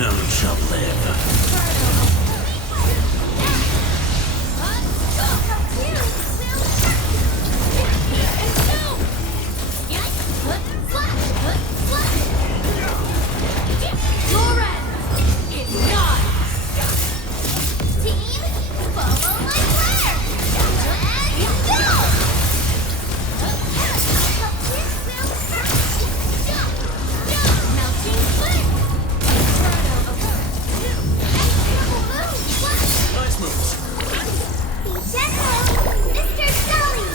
None shall live. Nice moves. Mr. Sully!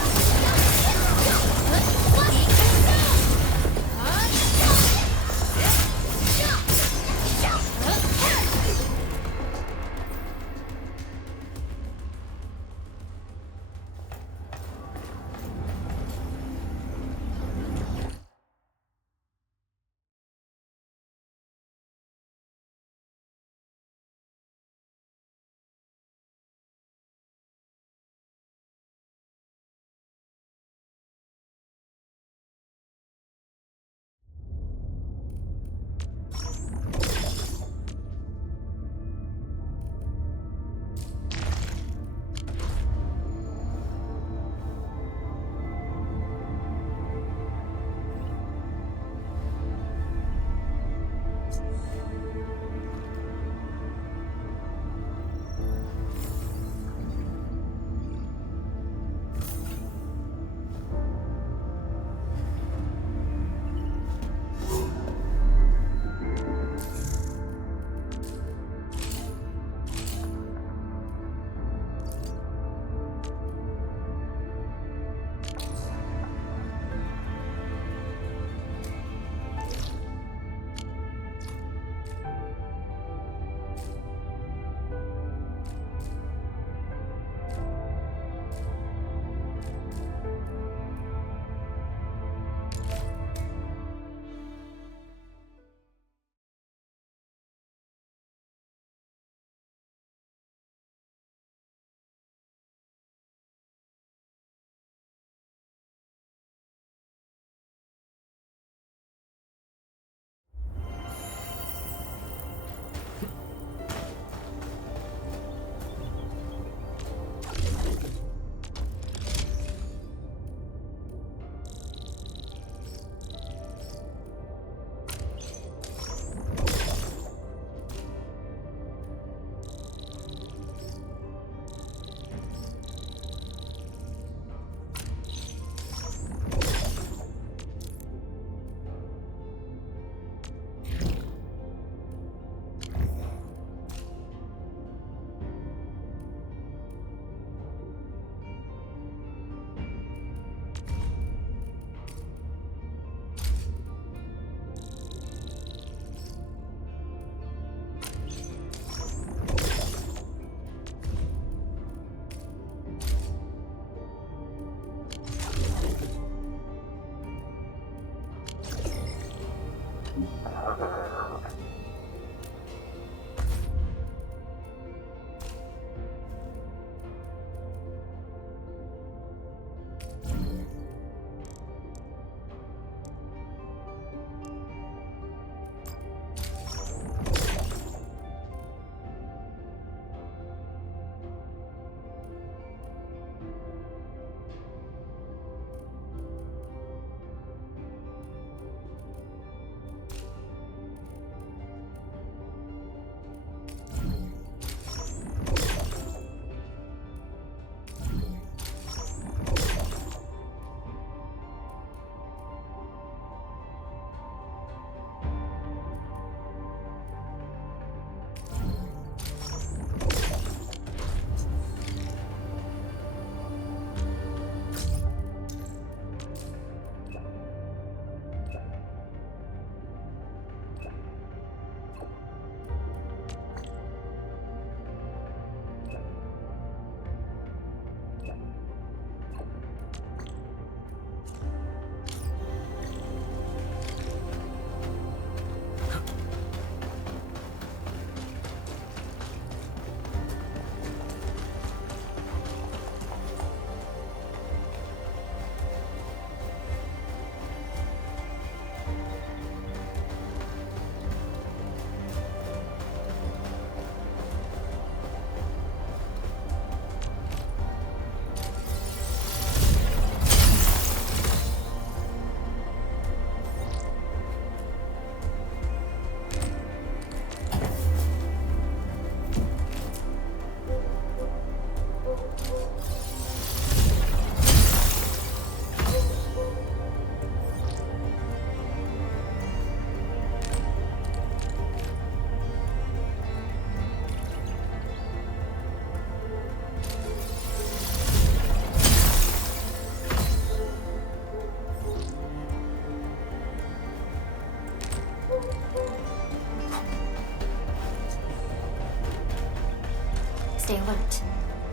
stay alert.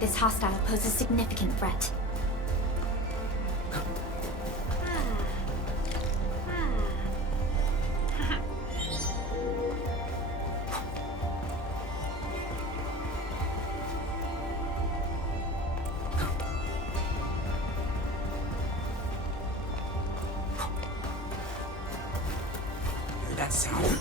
This hostile poses a significant threat. Hear that sound?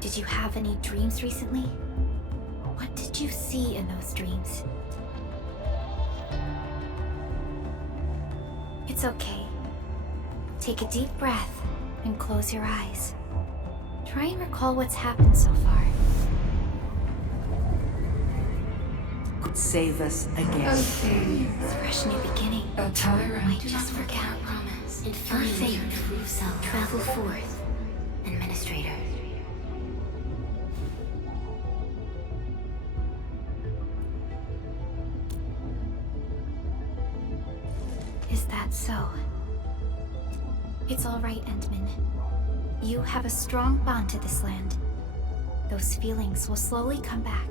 Did you have any dreams recently? What did you see in those dreams? It's okay. Take a deep breath and close your eyes. Try and recall what's happened so far. Save us again. It's a fresh new beginning. A tyrant. Might just forget our promise. And find faith. Travel forth. Administrator. Is that so? It's all right, Endman. You have a strong bond to this land. Those feelings will slowly come back.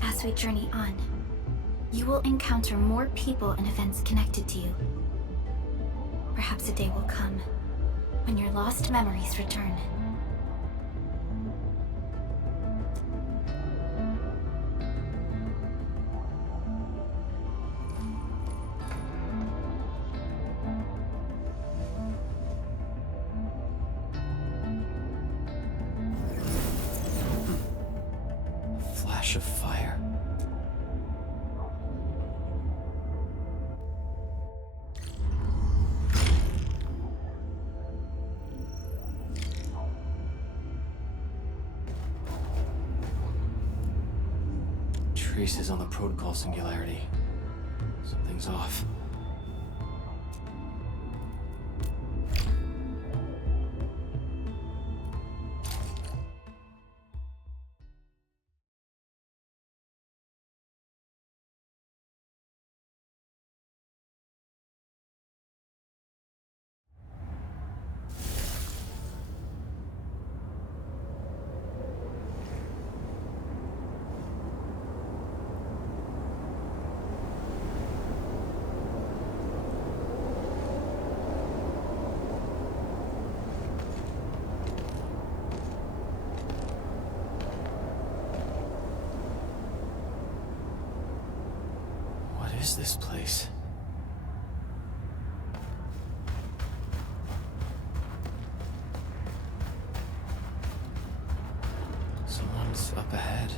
As we journey on, you will encounter more people and events connected to you. Perhaps a day will come when your lost memories return. Flash of fire. Traces on the protocol singularity. Something's off. is this place? Someone's up ahead.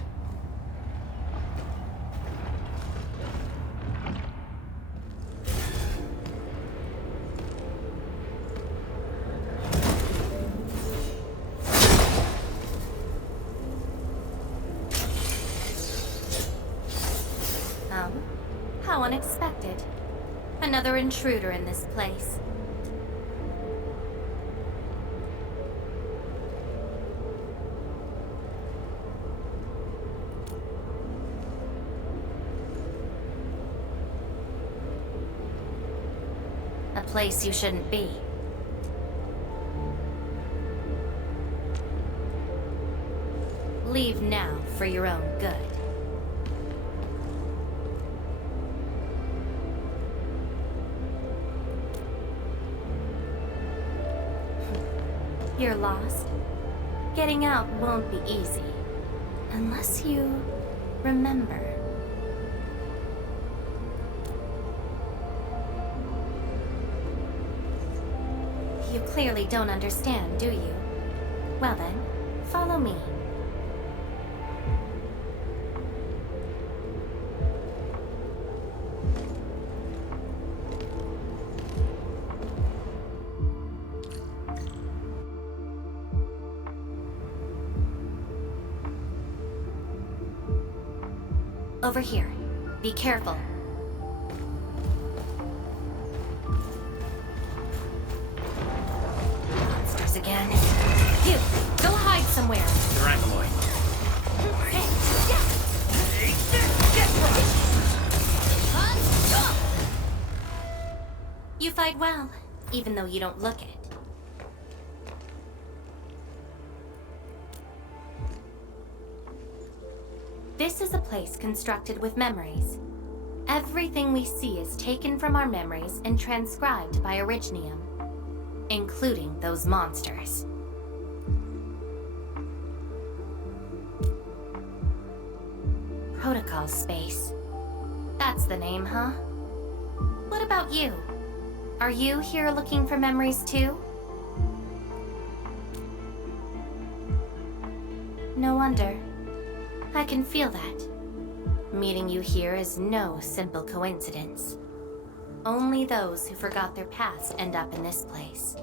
How unexpected. Another intruder in this place. A place you shouldn't be. Leave now for your own good. You're lost. Getting out won't be easy. Unless you remember. You clearly don't understand, do you? Well then, follow me. Over here. Be careful. Monsters again. You! Go hide somewhere! Draconoid. You fight well, even though you don't look it. This is a place constructed with memories. Everything we see is taken from our memories and transcribed by Originium, including those monsters. Protocol space. That's the name, huh? What about you? Are you here looking for memories too? No wonder. I can feel that. Meeting you here is no simple coincidence. Only those who forgot their past end up in this place.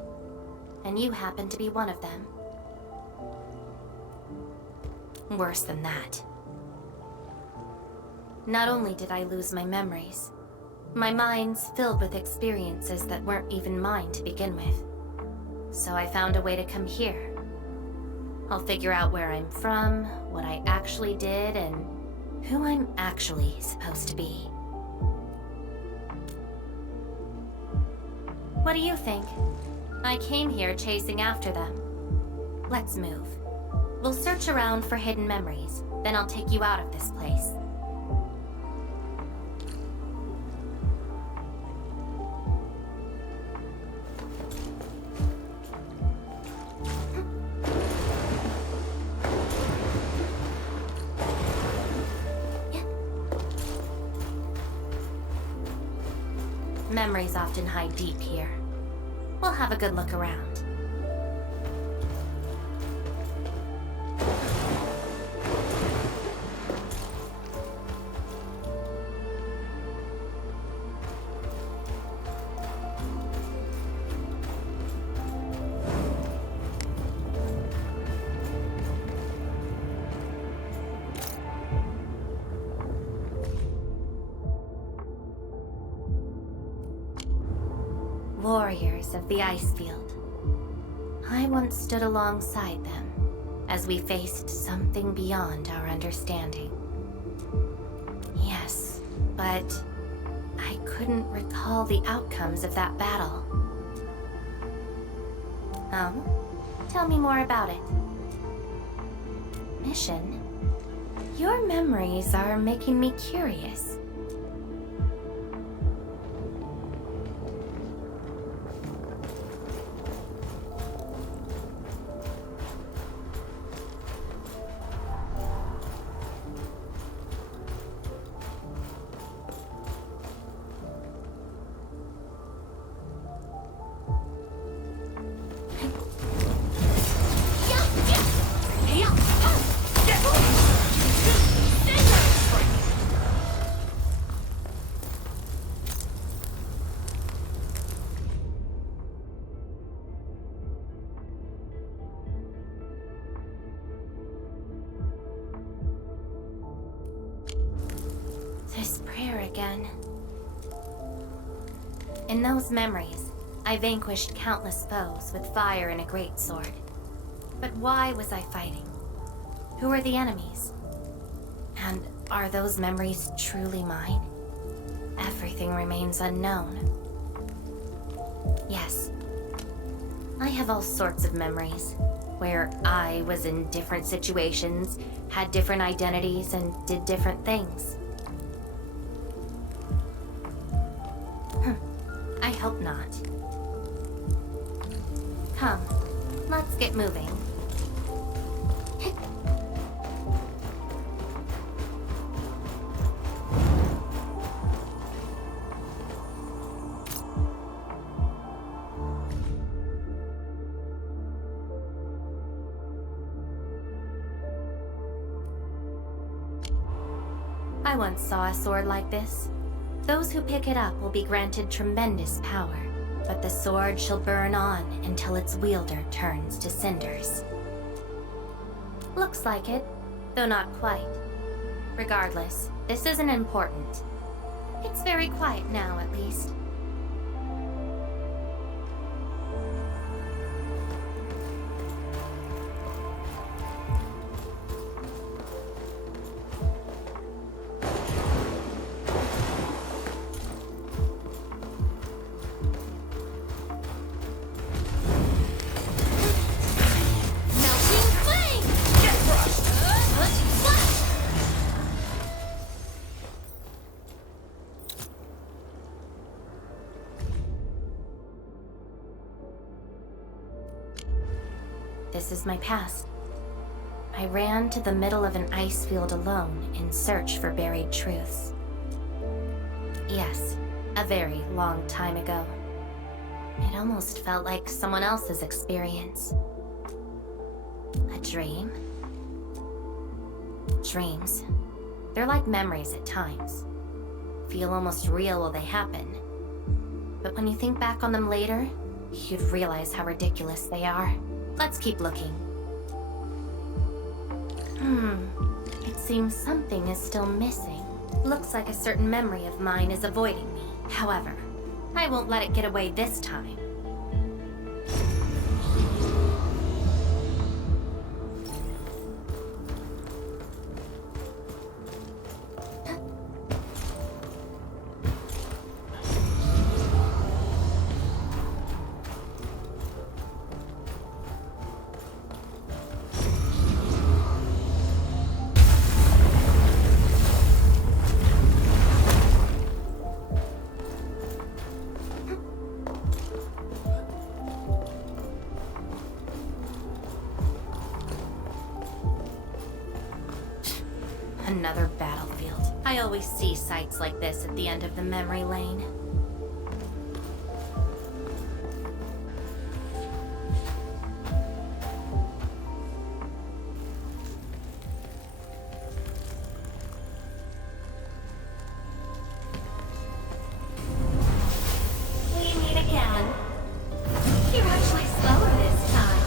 And you happen to be one of them. Worse than that. Not only did I lose my memories, my mind's filled with experiences that weren't even mine to begin with. So I found a way to come here. I'll figure out where I'm from, what I actually did, and who I'm actually supposed to be. What do you think? I came here chasing after them. Let's move. We'll search around for hidden memories, then I'll take you out of this place. Memories often hide deep here. We'll have a good look around. Warriors of the Icefield. I once stood alongside them as we faced something beyond our understanding. Yes, but I couldn't recall the outcomes of that battle. Tell me more about it. Mission? Your memories are making me curious. This prayer again. In those memories, I vanquished countless foes with fire and a greatsword. But why was I fighting? Who are the enemies? And are those memories truly mine? Everything remains unknown. Yes, I have all sorts of memories, where I was in different situations, had different identities, and did different things. I hope not. Come, let's get moving. I once saw a sword like this. Those who pick it up will be granted tremendous power, but the sword shall burn on until its wielder turns to cinders. Looks like it, though not quite. Regardless, this isn't important. It's very quiet now, at least. This is my past. I ran to the middle of an ice field alone in search for buried truths. Yes, a very long time ago. It almost felt like someone else's experience. A dream? Dreams. They're like memories at times. Feel almost real while they happen. But when you think back on them later, you'd realize how ridiculous they are. Let's keep looking. It seems something is still missing. Looks like a certain memory of mine is avoiding me. However, I won't let it get away this time. Another battlefield. I always see sights like this at the end of the memory lane. We meet again. You're actually slower this time.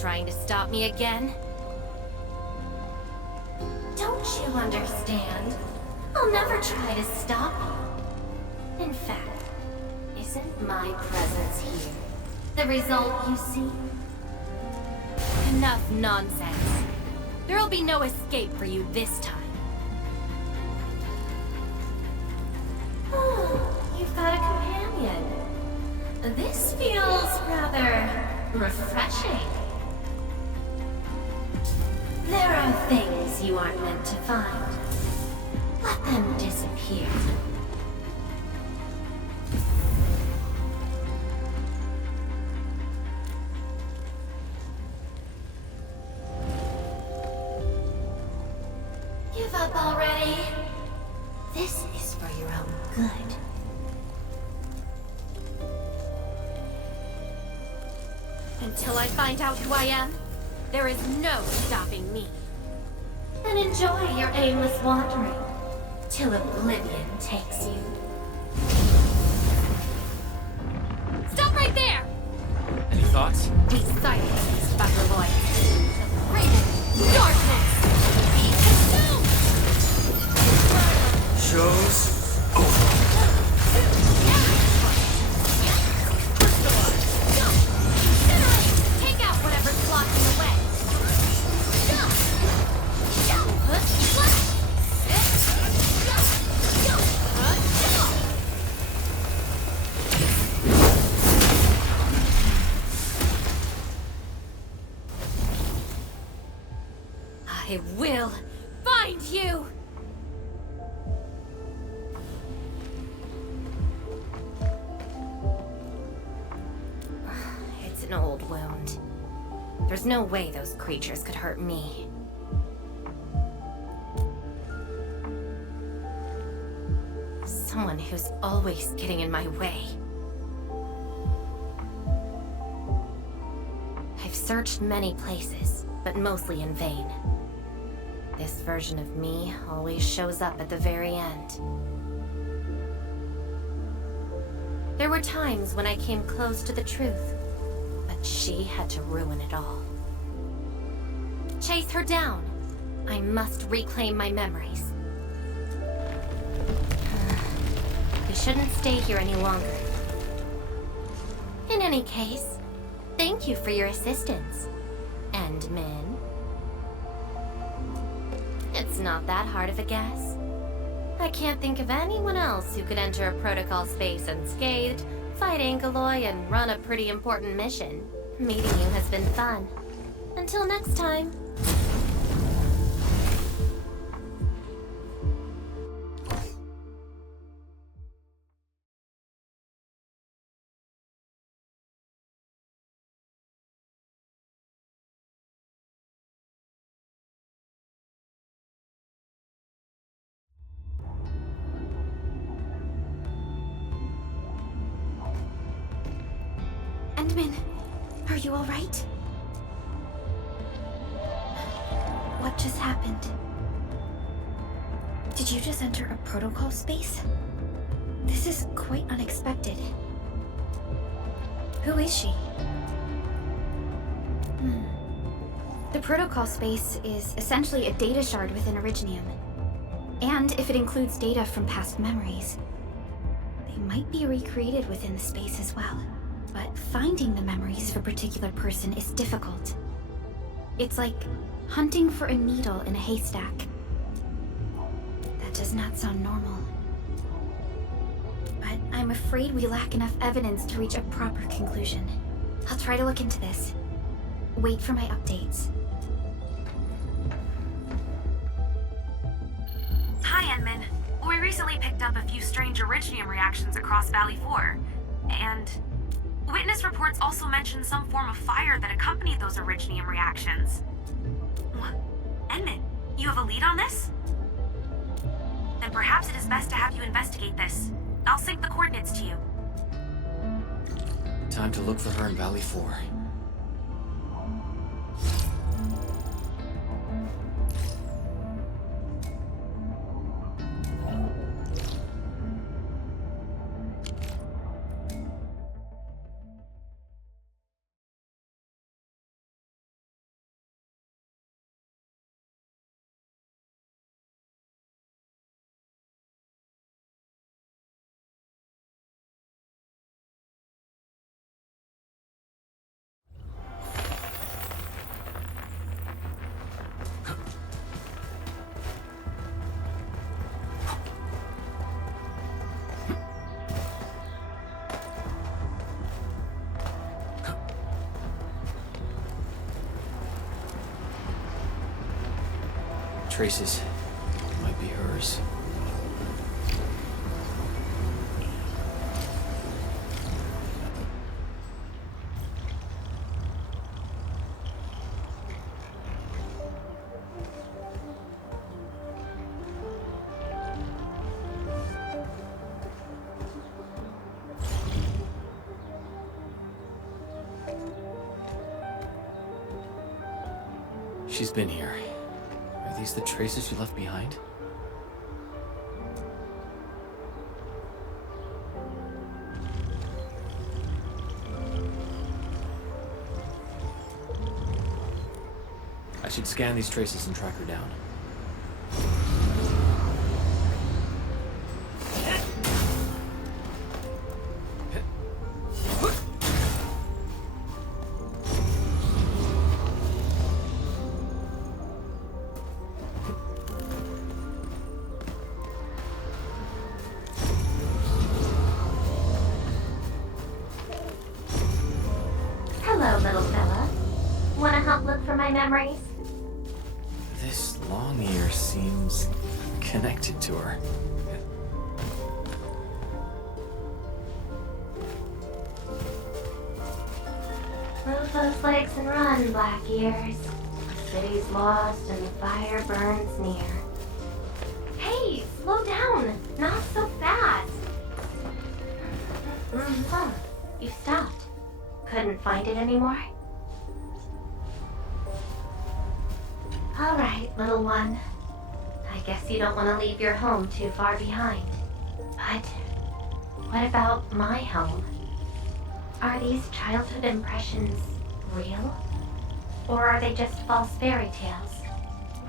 Trying to stop me again? Don't you understand? I'll never try to stop you. In fact, isn't my presence here the result you see? Enough nonsense. There'll be no escape for you this time. Oh, you've got a companion. This feels rather refreshing. There are things you aren't meant to find. Let them disappear. Give up already. This is for your own good. Until I find out who I am, there is no stopping me. Then enjoy your aimless wandering, till oblivion takes you. Stop right there! Any thoughts? We silence these bugger boys. The great I will find you! It's an old wound. There's no way those creatures could hurt me. Someone who's always getting in my way. I've searched many places, but mostly in vain. This version of me always shows up at the very end. There were times when I came close to the truth, but she had to ruin it all. Chase her down. I must reclaim my memories. We shouldn't stay here any longer. In any case, thank you for your assistance, Endmin. It's not that hard of a guess. I can't think of anyone else who could enter a protocol space unscathed, fight Ankyloy, and run a pretty important mission. Meeting you has been fun. Until next time. Endmin, are you all right? What just happened? Did you just enter a protocol space? This is quite unexpected. Who is she? The protocol space is essentially a data shard within Originium. And if it includes data from past memories, they might be recreated within the space as well. But finding the memories of a particular person is difficult. It's like hunting for a needle in a haystack. That does not sound normal. But I'm afraid we lack enough evidence to reach a proper conclusion. I'll try to look into this. Wait for my updates. Hi, Enman. We recently picked up a few strange Originium reactions across Valley 4, and witness reports also mention some form of fire that accompanied those Originium reactions. What? Enman, you have a lead on this? Then perhaps it is best to have you investigate this. I'll sync the coordinates to you. Time to look for her in Valley 4. Traces. Might be hers. She's been here. Are these the traces she left behind? I should scan these traces and track her down. Hello, little fella. Wanna help look for my memories? This long ear seems connected to her. Move those legs and run, Black Ears. The city's lost and the fire burns near. Hey, slow down! Not so fast! Huh, you stopped. Couldn't find it anymore? Alright, little one. I guess you don't want to leave your home too far behind. But what about my home? Are these childhood impressions real? Or are they just false fairy tales?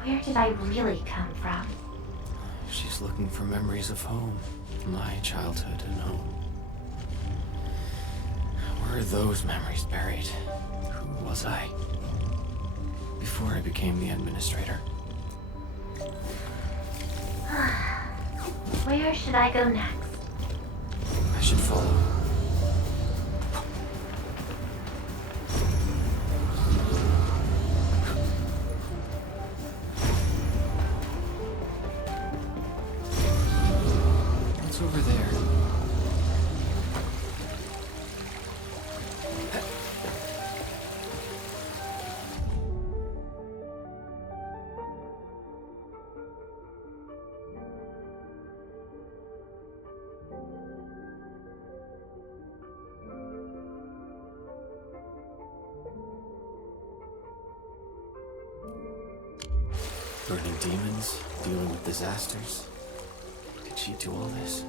Where did I really come from? She's looking for memories of home. My childhood and home. Where are those memories buried? Who was I? Before I became the administrator. Where should I go next? I should follow. What's over there? Burning demons, dealing with disasters. Did she do all this?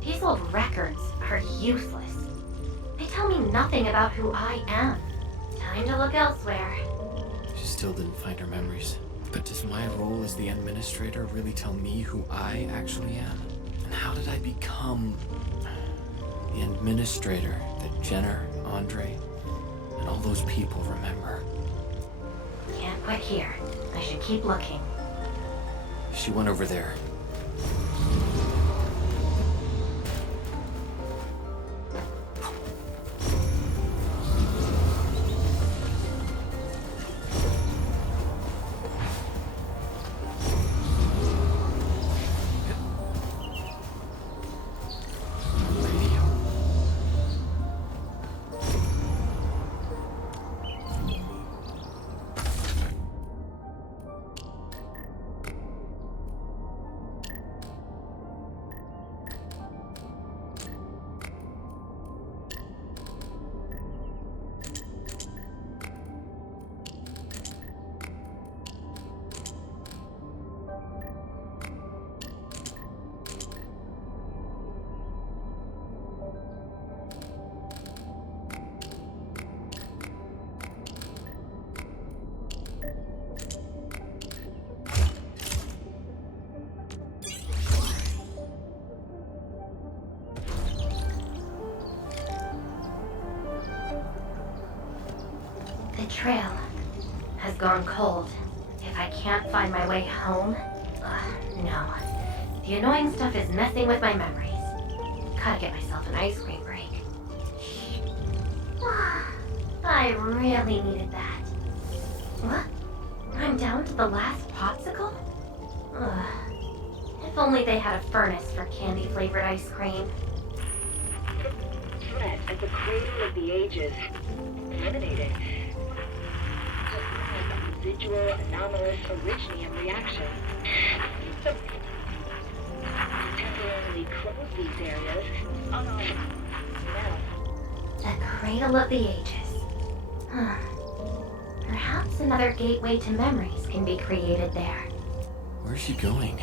These old records are useless. They tell me nothing about who I am. Time to look elsewhere. She still didn't find her memories. But does my role as the administrator really tell me who I actually am? And how did I become the administrator that Jenner, Andre, and all those people remember? Can't quit here. I should keep looking. She went over there. The trail has gone cold. If I can't find my way home, no. The annoying stuff is messing with my memories. Gotta get myself an ice cream break. I really needed that. What? I'm down to the last popsicle? If only they had a furnace for candy-flavored ice cream. Threat at the cradle of the ages. Eliminated. Residual anomalous originium reaction. Temporarily close these areas. Oh no. The cradle of the ages. Perhaps another gateway to memories can be created there. Where's she going?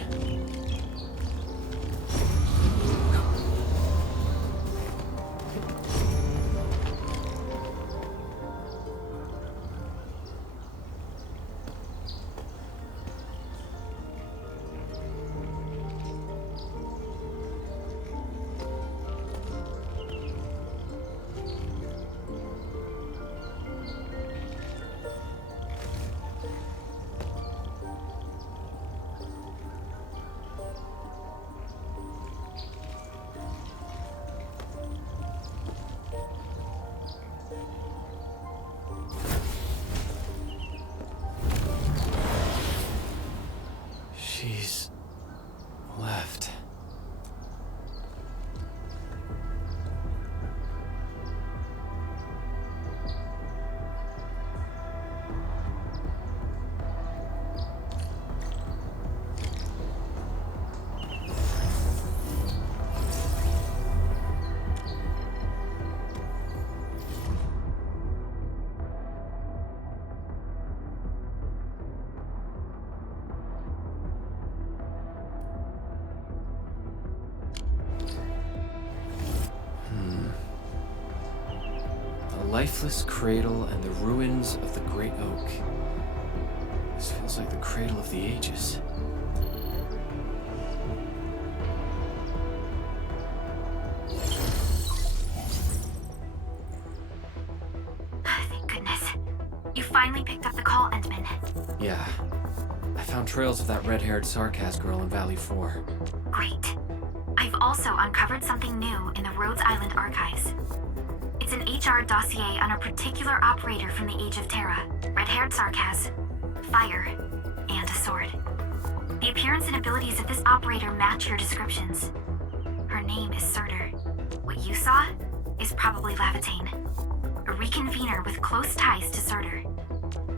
lifeless cradle and the ruins of the Great Oak. This feels like the cradle of the ages. Thank goodness. You finally picked up the call, Endman. Yeah. I found trails of that red-haired Sarkaz girl in Valley 4. Great. I've also uncovered something new in the Rhodes Island archives. It's an HR dossier on a particular operator from the Age of Terra. Red-haired Sarkaz, fire, and a sword. The appearance and abilities of this operator match your descriptions. Her name is Surtur. What you saw is probably Laevatain, a reconvener with close ties to Surtur.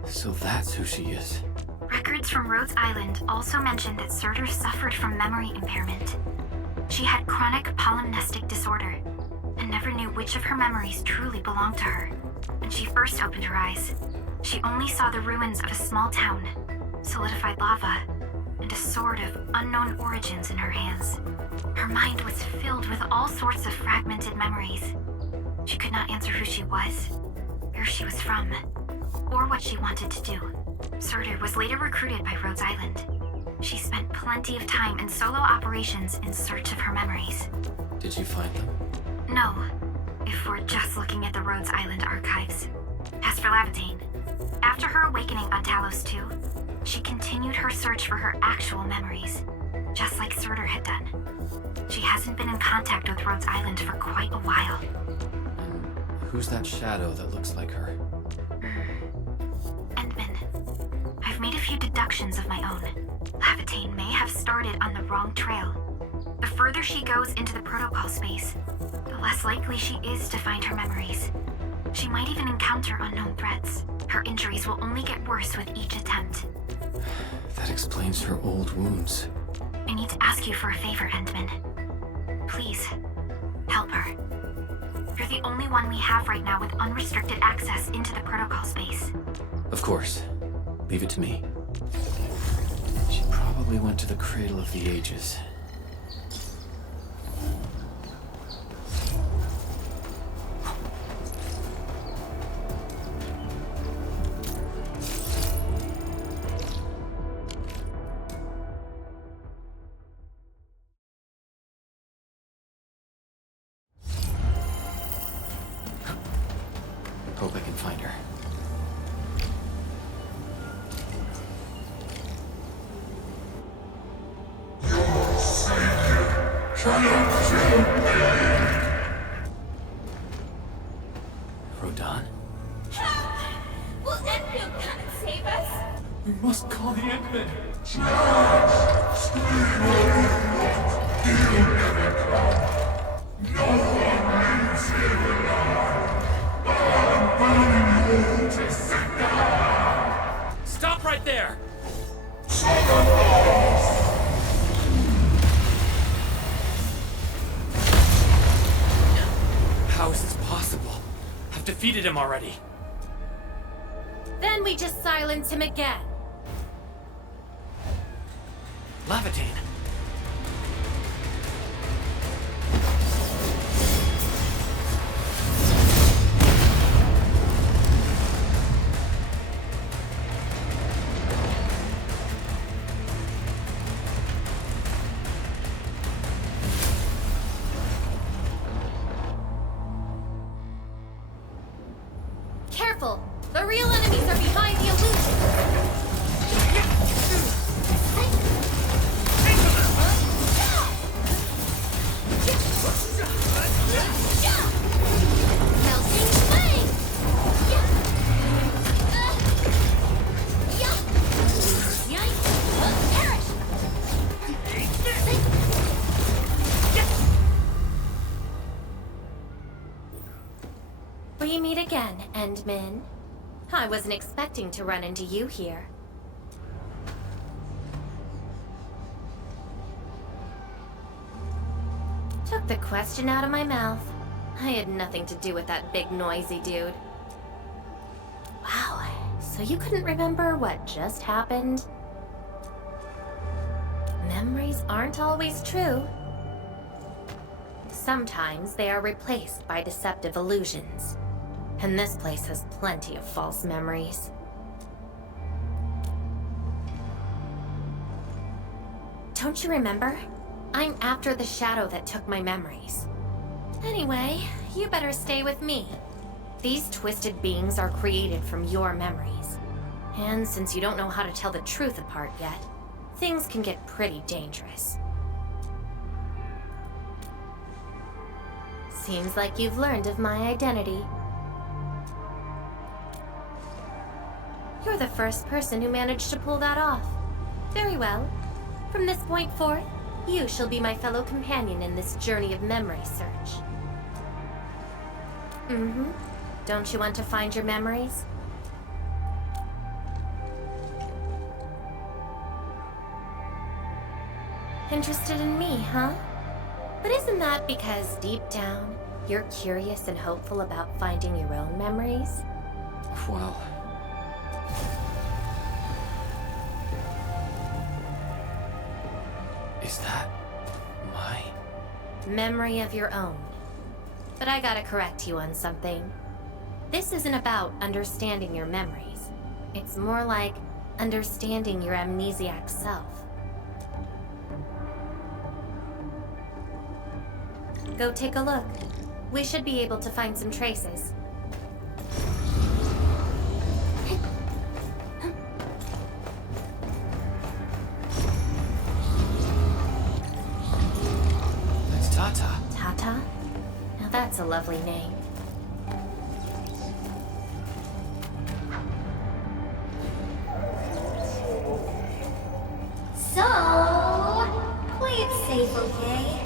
So that's who she is. Records from Rhodes Island also mention that Surtur suffered from memory impairment. She had chronic polymnestic disorder, and never knew which of her memories truly belonged to her. When she first opened her eyes, she only saw the ruins of a small town, solidified lava, and a sword of unknown origins in her hands. Her mind was filled with all sorts of fragmented memories. She could not answer who she was, where she was from, or what she wanted to do. Surtur was later recruited by Rhodes Island. She spent plenty of time in solo operations in search of her memories. Did you find them? No, if we're just looking at the Rhodes Island archives. As for Laevatain, after her awakening on Talos 2, she continued her search for her actual memories, just like Surtur had done. She hasn't been in contact with Rhodes Island for quite a while. And who's that shadow that looks like her? Endman, I've made a few deductions of my own. Laevatain may have started on the wrong trail. The further she goes into the protocol space, the less likely she is to find her memories. She might even encounter unknown threats. Her injuries will only get worse with each attempt. That explains her old wounds. I need to ask you for a favor, Endman. Please, help her. You're the only one we have right now with unrestricted access into the protocol space. Of course. Leave it to me. She probably went to the Cradle of the Ages. Hope I can find her. Rodan? Will Endfield come and save us? We must call the Endman! Stop right there! How is this possible? I've defeated him already. Then we just silence him again. Laevatain! Careful! The real enemies are behind the illusion! Melting flame! Perish! We meet again, Endman. I wasn't expecting to run into you here. Took the question out of my mouth. I had nothing to do with that big noisy dude. Wow, so you couldn't remember what just happened? Memories aren't always true. Sometimes they are replaced by deceptive illusions. And this place has plenty of false memories. Don't you remember? I'm after the shadow that took my memories. Anyway, you better stay with me. These twisted beings are created from your memories. And since you don't know how to tell the truth apart yet, things can get pretty dangerous. Seems like you've learned of my identity. You're the first person who managed to pull that off. Very well. From this point forth, you shall be my fellow companion in this journey of memory search. Don't you want to find your memories? Interested in me, huh? But isn't that because deep down, you're curious and hopeful about finding your own memories? Well... Is that... my... Memory of your own. But I gotta correct you on something. This isn't about understanding your memories. It's more like understanding your amnesiac self. Go take a look. We should be able to find some traces. That's Tata. Tata? Now that's a lovely name. So, play it safe, okay?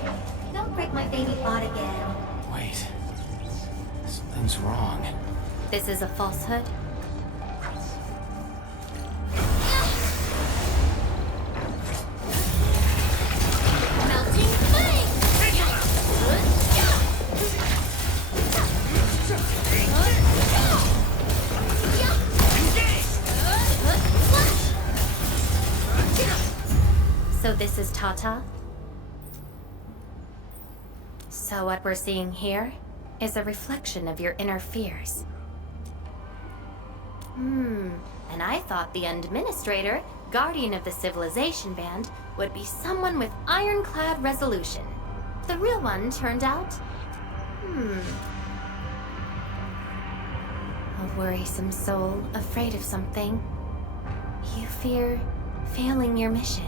Don't break my baby bot again. Wait. Something's wrong. This is a falsehood? Melting flame! So this is Tata? So what we're seeing here is a reflection of your inner fears. And I thought the Administrator, Guardian of the Civilization Band, would be someone with ironclad resolution. The real one turned out... A worrisome soul, afraid of something. You fear failing your mission.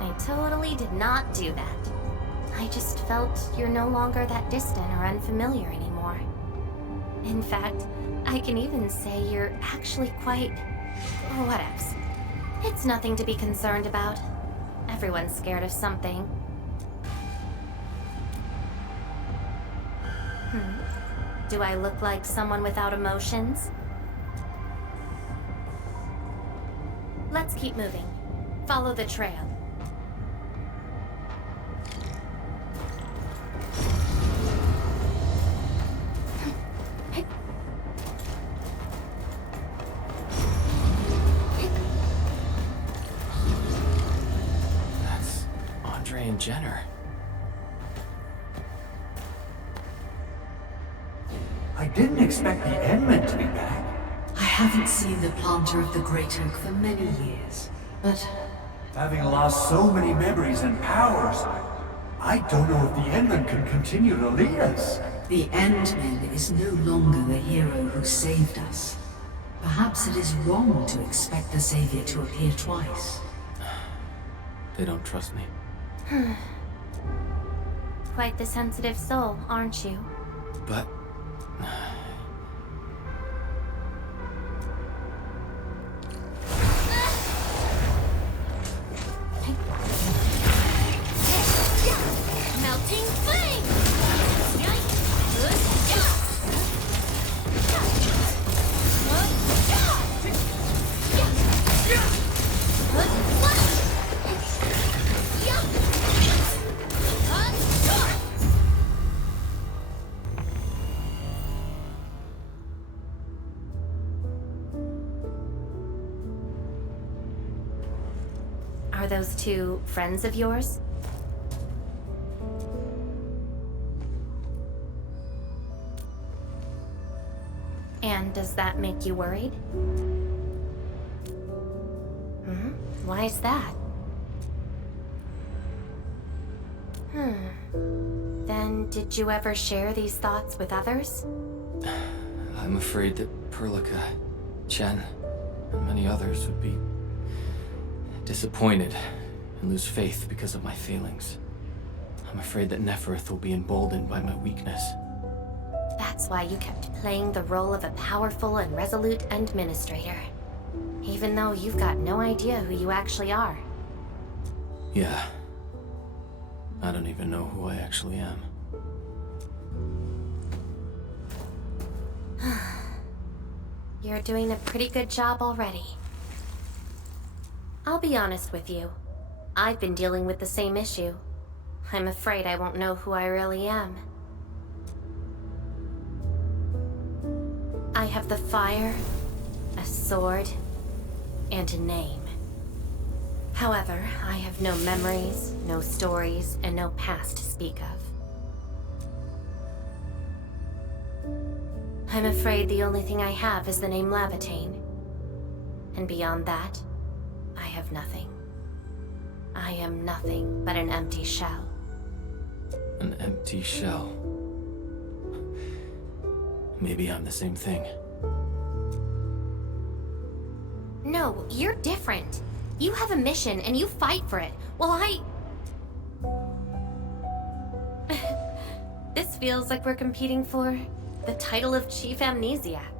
I totally did not do that. I just felt you're no longer that distant or unfamiliar anymore. In fact, I can even say you're actually quite... whatevs. It's nothing to be concerned about. Everyone's scared of something. Do I look like someone without emotions? Let's keep moving. Follow the trail. That's Andre and Jenner. I didn't expect the Endmen to be back. I haven't seen the planter of the Great Oak for many years, but Having lost so many memories and powers, I don't know if the Endmen can continue to lead us. the Endman is no longer the hero who saved us. Perhaps it is wrong to expect the Savior to appear twice. They don't trust me. Quite the sensitive soul, aren't you? But... Melting flame! Are those two friends of yours? And does that make you worried? Why is that? Then did you ever share these thoughts with others? I'm afraid that Perlica, Chen, and many others would be disappointed and lose faith because of my failings. I'm afraid that Neferith will be emboldened by my weakness. That's why you kept playing the role of a powerful and resolute administrator. Even though you've got no idea who you actually are. Yeah. I don't even know who I actually am. You're doing a pretty good job already. I'll be honest with you. I've been dealing with the same issue. I'm afraid I won't know who I really am. I have the fire, a sword, and a name. However, I have no memories, no stories, and no past to speak of. I'm afraid the only thing I have is the name Laevatain. And beyond that, I have nothing. I am nothing but an empty shell. An empty shell. Maybe I'm the same thing. No, you're different. You have a mission and you fight for it, while This feels like we're competing for the title of Chief Amnesiac.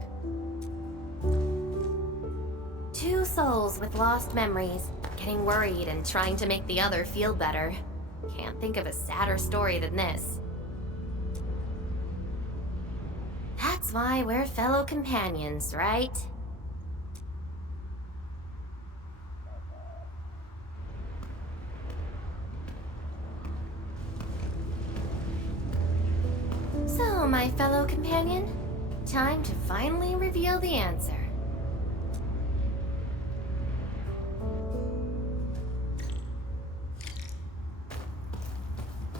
Two souls with lost memories, getting worried and trying to make the other feel better. Can't think of a sadder story than this. That's why we're fellow companions, right? So, my fellow companion, time to finally reveal the answer.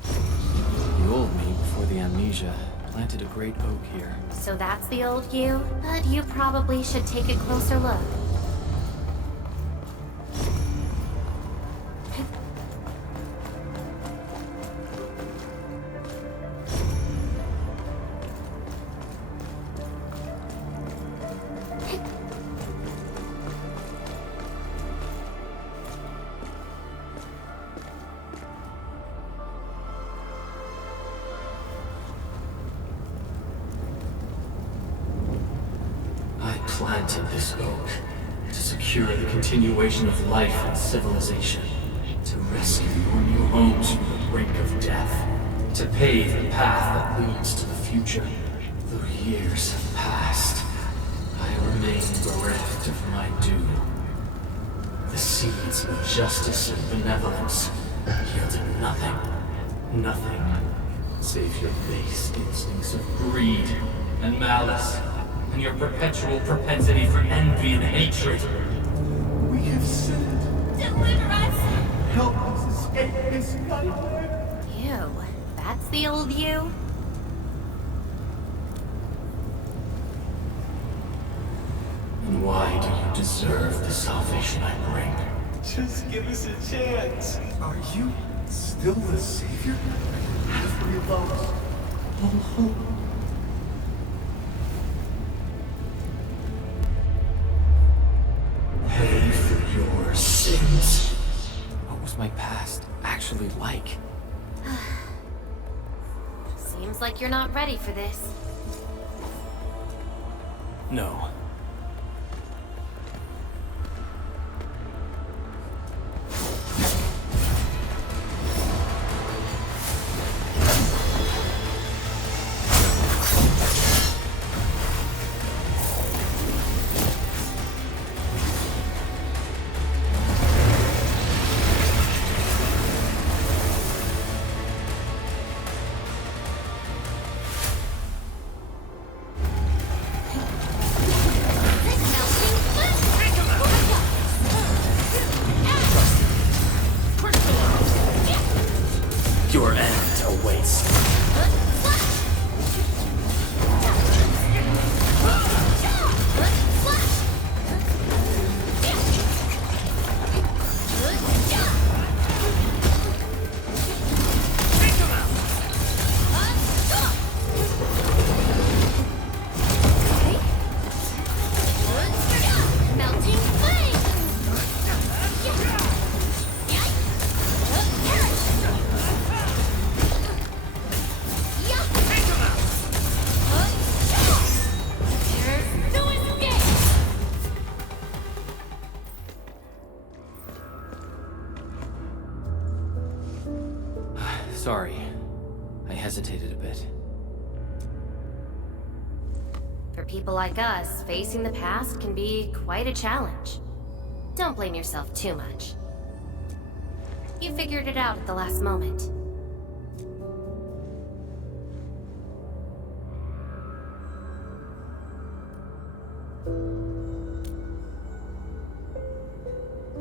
The old me, before the amnesia, planted a great oak here. So that's the old you? But you probably should take a closer look. Planted this oak to secure the continuation of life and civilization, to rescue your new homes from the brink of death, to pave the path that leads to the future. Though years have passed, I remain bereft of my due. The seeds of justice and benevolence yielded nothing, save your base instincts of greed and malice, and your perpetual propensity for envy and hatred. We have sinned. Deliver us! Help us escape this nightmare. Ew, that's the old you? And why do you deserve the salvation I bring? Just give us a chance. Are you still the savior? Have we lost all hope? Pay for your sins. What was my past actually like? Seems like you're not ready for this. No. Your end awaits. Sorry. I hesitated a bit. For people like us, facing the past can be quite a challenge. Don't blame yourself too much. You figured it out at the last moment.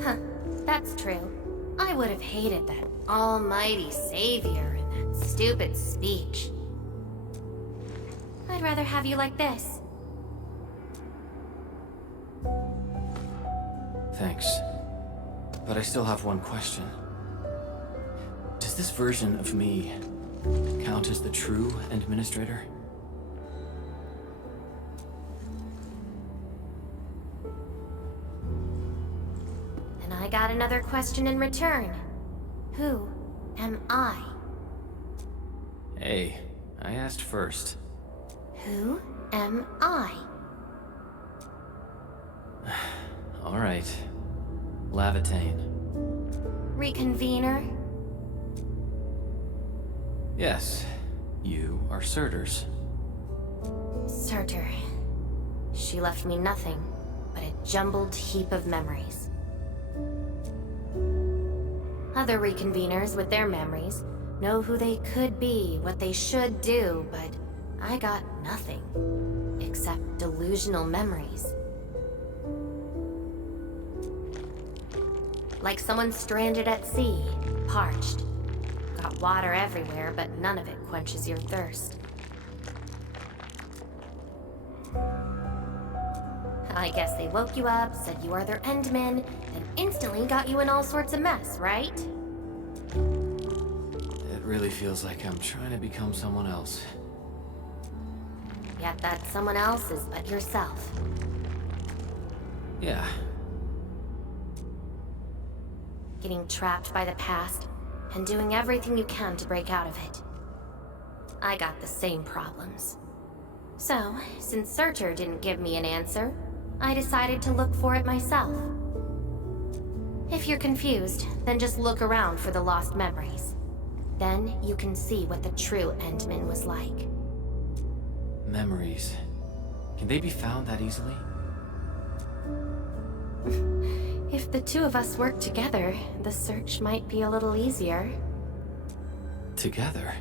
Huh, that's true. I would have hated that almighty savior and that stupid speech. I'd rather have you like this. Thanks. But I still have one question. Does this version of me count as the true administrator? And I got another question in return. Who am I? Hey, I asked first. Who am I? All right. Laevatain. Reconvener? Yes, you are Surtur's. Surtur. She left me nothing but a jumbled heap of memories. Other reconveners with their memories know who they could be, what they should do, but I got nothing except delusional memories. Like someone stranded at sea, parched. Got water everywhere, but none of it quenches your thirst. I guess they woke you up, said you are their endman, and instantly got you in all sorts of mess, right? It really feels like I'm trying to become someone else. Yet that someone else is but yourself. Yeah. Getting trapped by the past, and doing everything you can to break out of it. I got the same problems. So, since Surtur didn't give me an answer, I decided to look for it myself. If you're confused, then just look around for the lost memories. Then you can see what the true Endman was like. Memories. Can they be found that easily? If the two of us work together, the search might be a little easier. Together?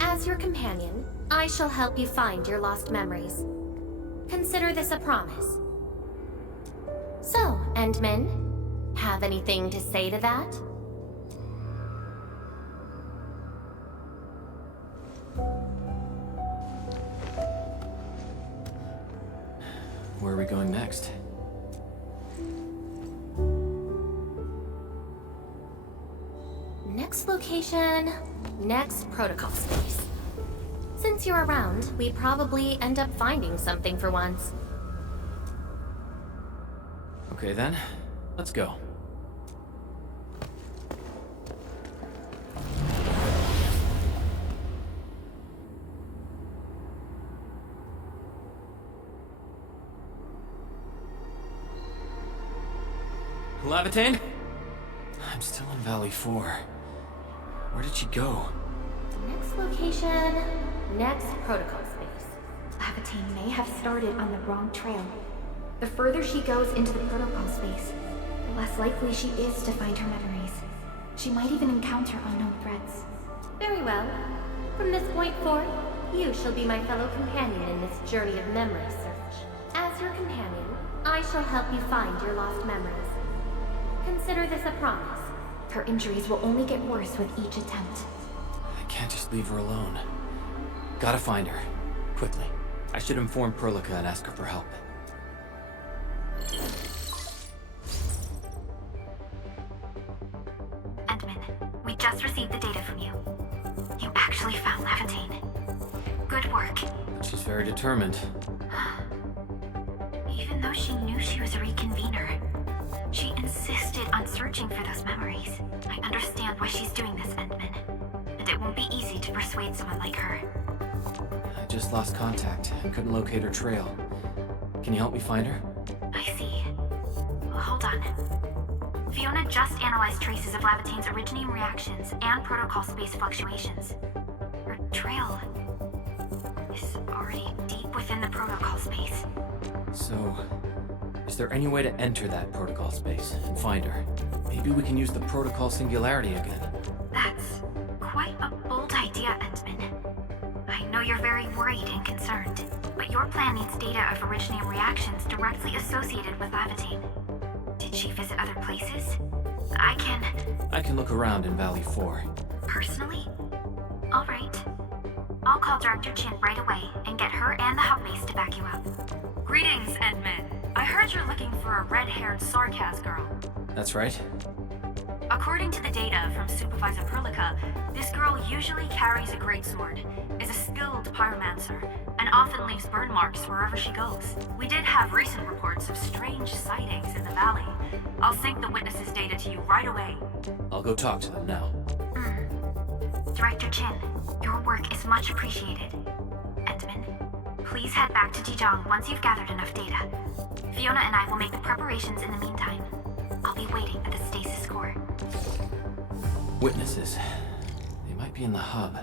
As your companion, I shall help you find your lost memories. Consider this a promise. So, Endman, have anything to say to that? Where are we going next? Next location, next protocol space. Since you're around, we probably end up finding something for once. Okay then, let's go. Laevatain? I'm still in Valley 4. Where did she go? Next location, next protocol space. Laevatain may have started on the wrong trail. The further she goes into the protocol space, the less likely she is to find her memories. She might even encounter unknown threats. Very well. From this point forth, you shall be my fellow companion in this journey of memory search. As your companion, I shall help you find your lost memories. Consider this a promise. Her injuries will only get worse with each attempt. I can't just leave her alone. Gotta find her. Quickly. I should inform Perlica and ask her for help. Endman, we just received the data from you. You actually found Laevatain. Good work. But she's very determined. Even though she knew she was a reconvener, she insisted on searching for those memories. I understand why she's doing this, Endman. And it won't be easy to persuade someone like her. I just lost contact and couldn't locate her trail. Can you help me find her? I see. Hold on. Fiona just analyzed analyze traces of Laevatain's originium reactions and protocol space fluctuations. Her trail is already deep within the protocol space. So, is there any way to enter that protocol space and find her? Maybe we can use the protocol singularity again. That's quite a bold idea, Endman. I know you're very worried and concerned, but your plan needs data of originium reactions directly associated with Laevatain. Did she visit other places? I can look around in Valley 4. Personally? Alright. I'll call Director Chin right away and get her and the hub base to back you up. Greetings, Endman. I heard you're looking for a red-haired Sarkaz girl. That's right. According to the data from Supervisor Perlica, this girl usually carries a greatsword, is a skilled pyromancer, and often leaves burn marks wherever she goes. We did have recent reports of strange sightings in the valley. I'll sync the witnesses' data to you right away. I'll go talk to them now. Director Chin, your work is much appreciated. Endman, please head back to Jijang once you've gathered enough data. Fiona and I will make the preparations in the meantime. I'll be waiting at the stasis core. Witnesses. They might be in the hub.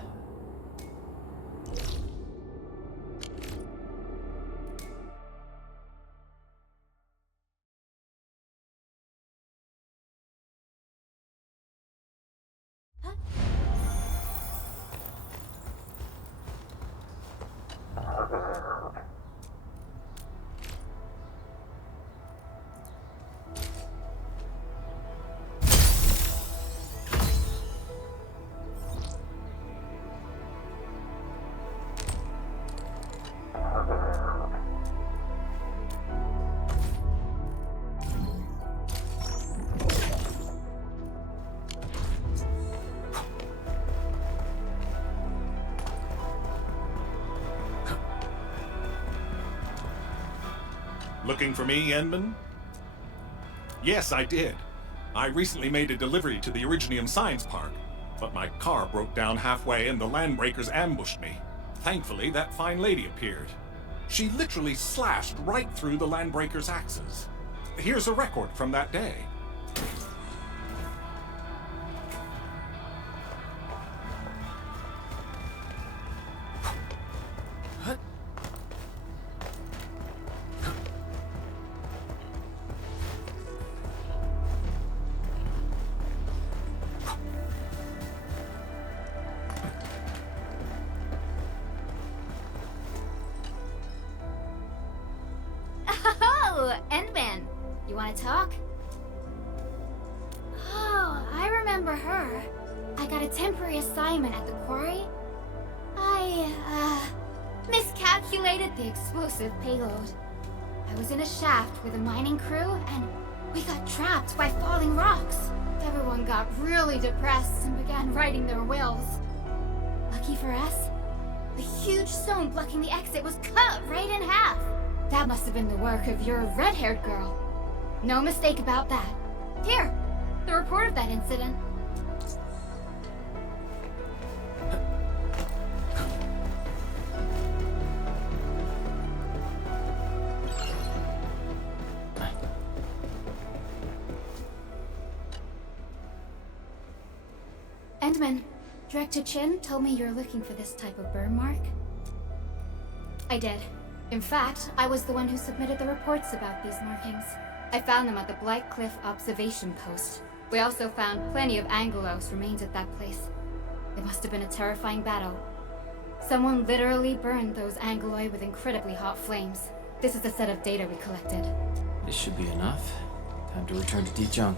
Looking for me, Endman? Yes, I did. I recently made a delivery to the Originium Science Park, but my car broke down halfway and the landbreakers ambushed me. Thankfully, that fine lady appeared. She literally slashed right through the landbreakers' axes. Here's a record from that day. Oh, Endman. You want to talk? Oh, I remember her. I got a temporary assignment at the quarry. I, miscalculated the explosive payload. I was in a shaft with a mining crew, and we got trapped by falling rocks. Everyone got really depressed and began writing their wills. Lucky for us, the huge stone blocking the exit was cut right in half. That must have been the work of your red-haired girl. No mistake about that. Here, the report of that incident. Endman, Director Chin told me you're looking for this type of burn mark. I did. In fact, I was the one who submitted the reports about these markings. I found them at the Blight Cliff observation post. We also found plenty of Angelos remains at that place. It must have been a terrifying battle. Someone literally burned those Angeloi with incredibly hot flames. This is the set of data we collected. This should be enough. Time to return to Dijung.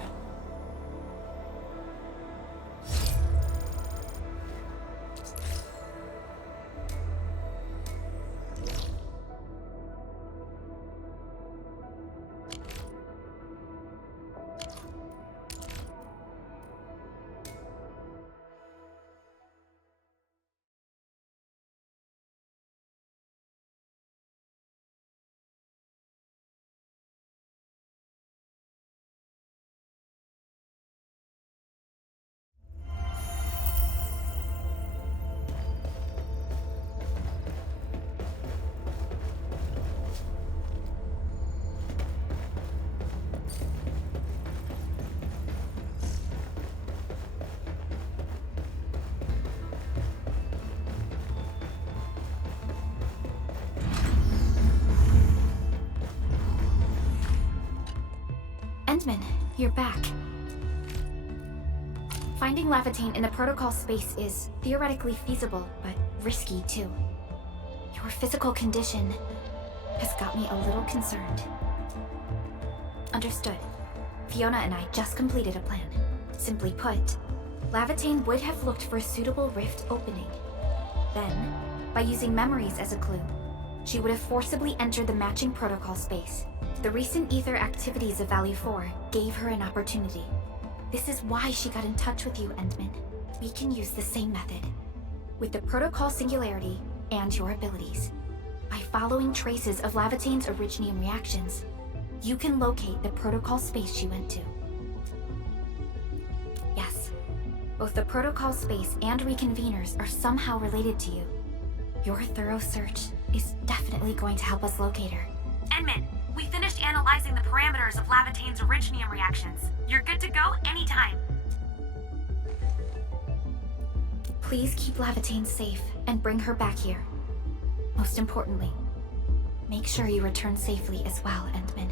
Endman, you're back. Finding Laevatain in the protocol space is theoretically feasible, but risky too. Your physical condition has got me a little concerned. Understood. Fiona and I just completed a plan. Simply put, Laevatain would have looked for a suitable rift opening. Then, by using memories as a clue, she would have forcibly entered the matching protocol space. The recent ether activities of Value 4 gave her an opportunity. This is why she got in touch with you, Endman. We can use the same method. With the protocol singularity and your abilities. By following traces of Laevatain's originium reactions, you can locate the protocol space she went to. Yes, both the protocol space and reconveners are somehow related to you. Your thorough search is definitely going to help us locate her. Endman, we finished analyzing the parameters of Laevatain's originium reactions. You're good to go anytime. Please keep Laevatain safe and bring her back here. Most importantly, make sure you return safely as well, Endman.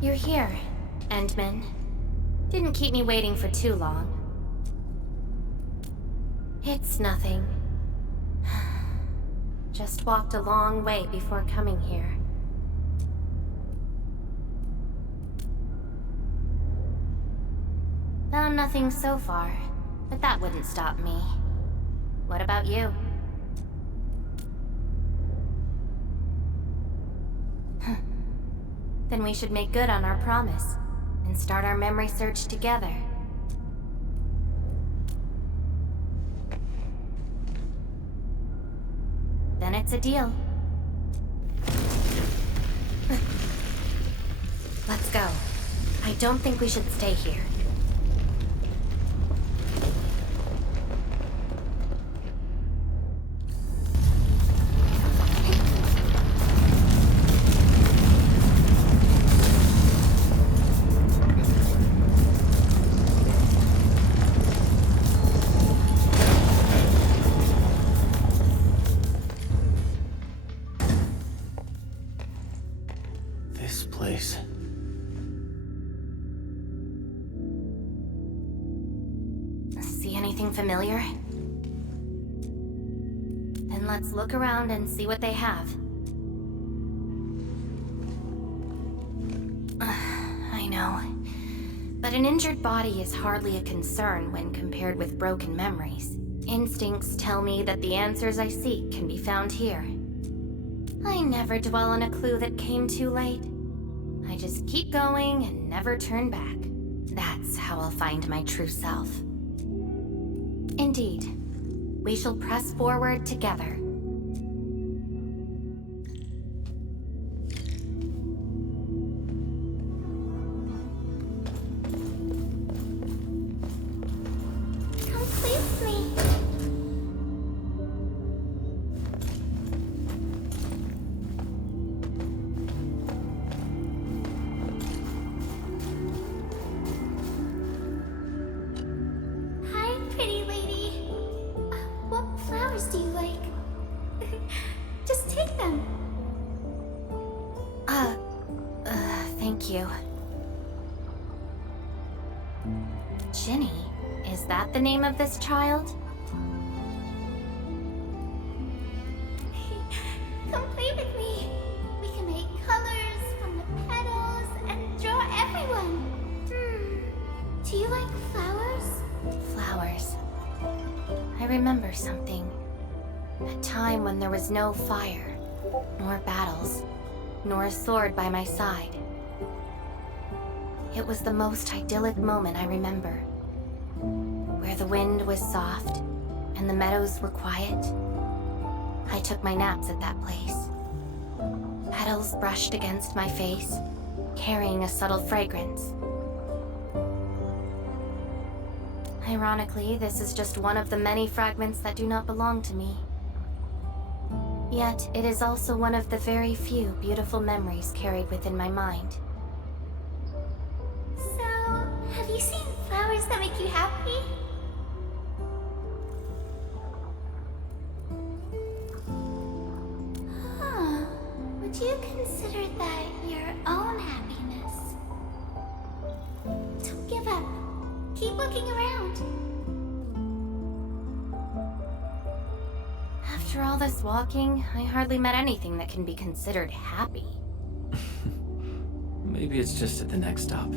You're here, Endman. Didn't keep me waiting for too long. It's nothing. Just walked a long way before coming here. Found nothing so far, but that wouldn't stop me. What about you? Then we should make good on our promise and start our memory search together. Then it's a deal. Let's go. I don't think we should stay here. This place. See anything familiar? Then let's look around and see what they have. I know. But an injured body is hardly a concern when compared with broken memories. Instincts tell me that the answers I seek can be found here. I never dwell on a clue that came too late. I just keep going and never turn back. That's how I'll find my true self. Indeed, we shall press forward together. Come play with me. Hi, pretty lady. What flowers do you like? Just take them. Thank you. Ginny, is that the name of this child? Come play with me. We can make colors from the petals and draw everyone. Do you like flowers? Flowers. I remember something. A time when there was no fire, nor battles, nor a sword by my side. It was the most idyllic moment I remember. Where the wind was soft, and the meadows were quiet. I took my naps at that place. Petals brushed against my face, carrying a subtle fragrance. Ironically, this is just one of the many fragments that do not belong to me. Yet, it is also one of the very few beautiful memories carried within my mind. So, have you seen flowers that make you happy? Huh. Would you consider that your own happiness? Don't give up. Keep looking around. After all this walking, I hardly met anything that can be considered happy. Maybe it's just at the next stop.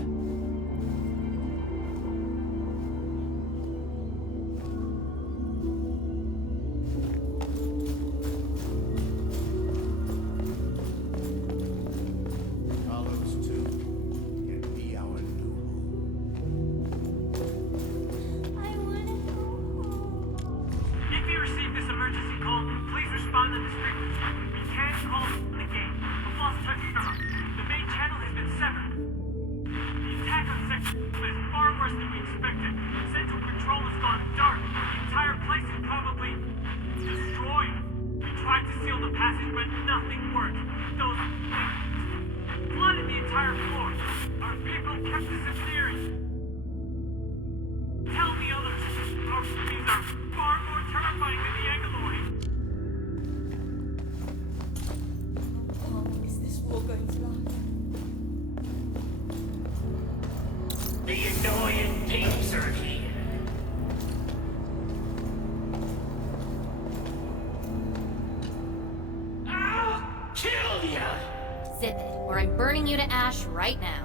Zip it, or I'm burning you to ash right now.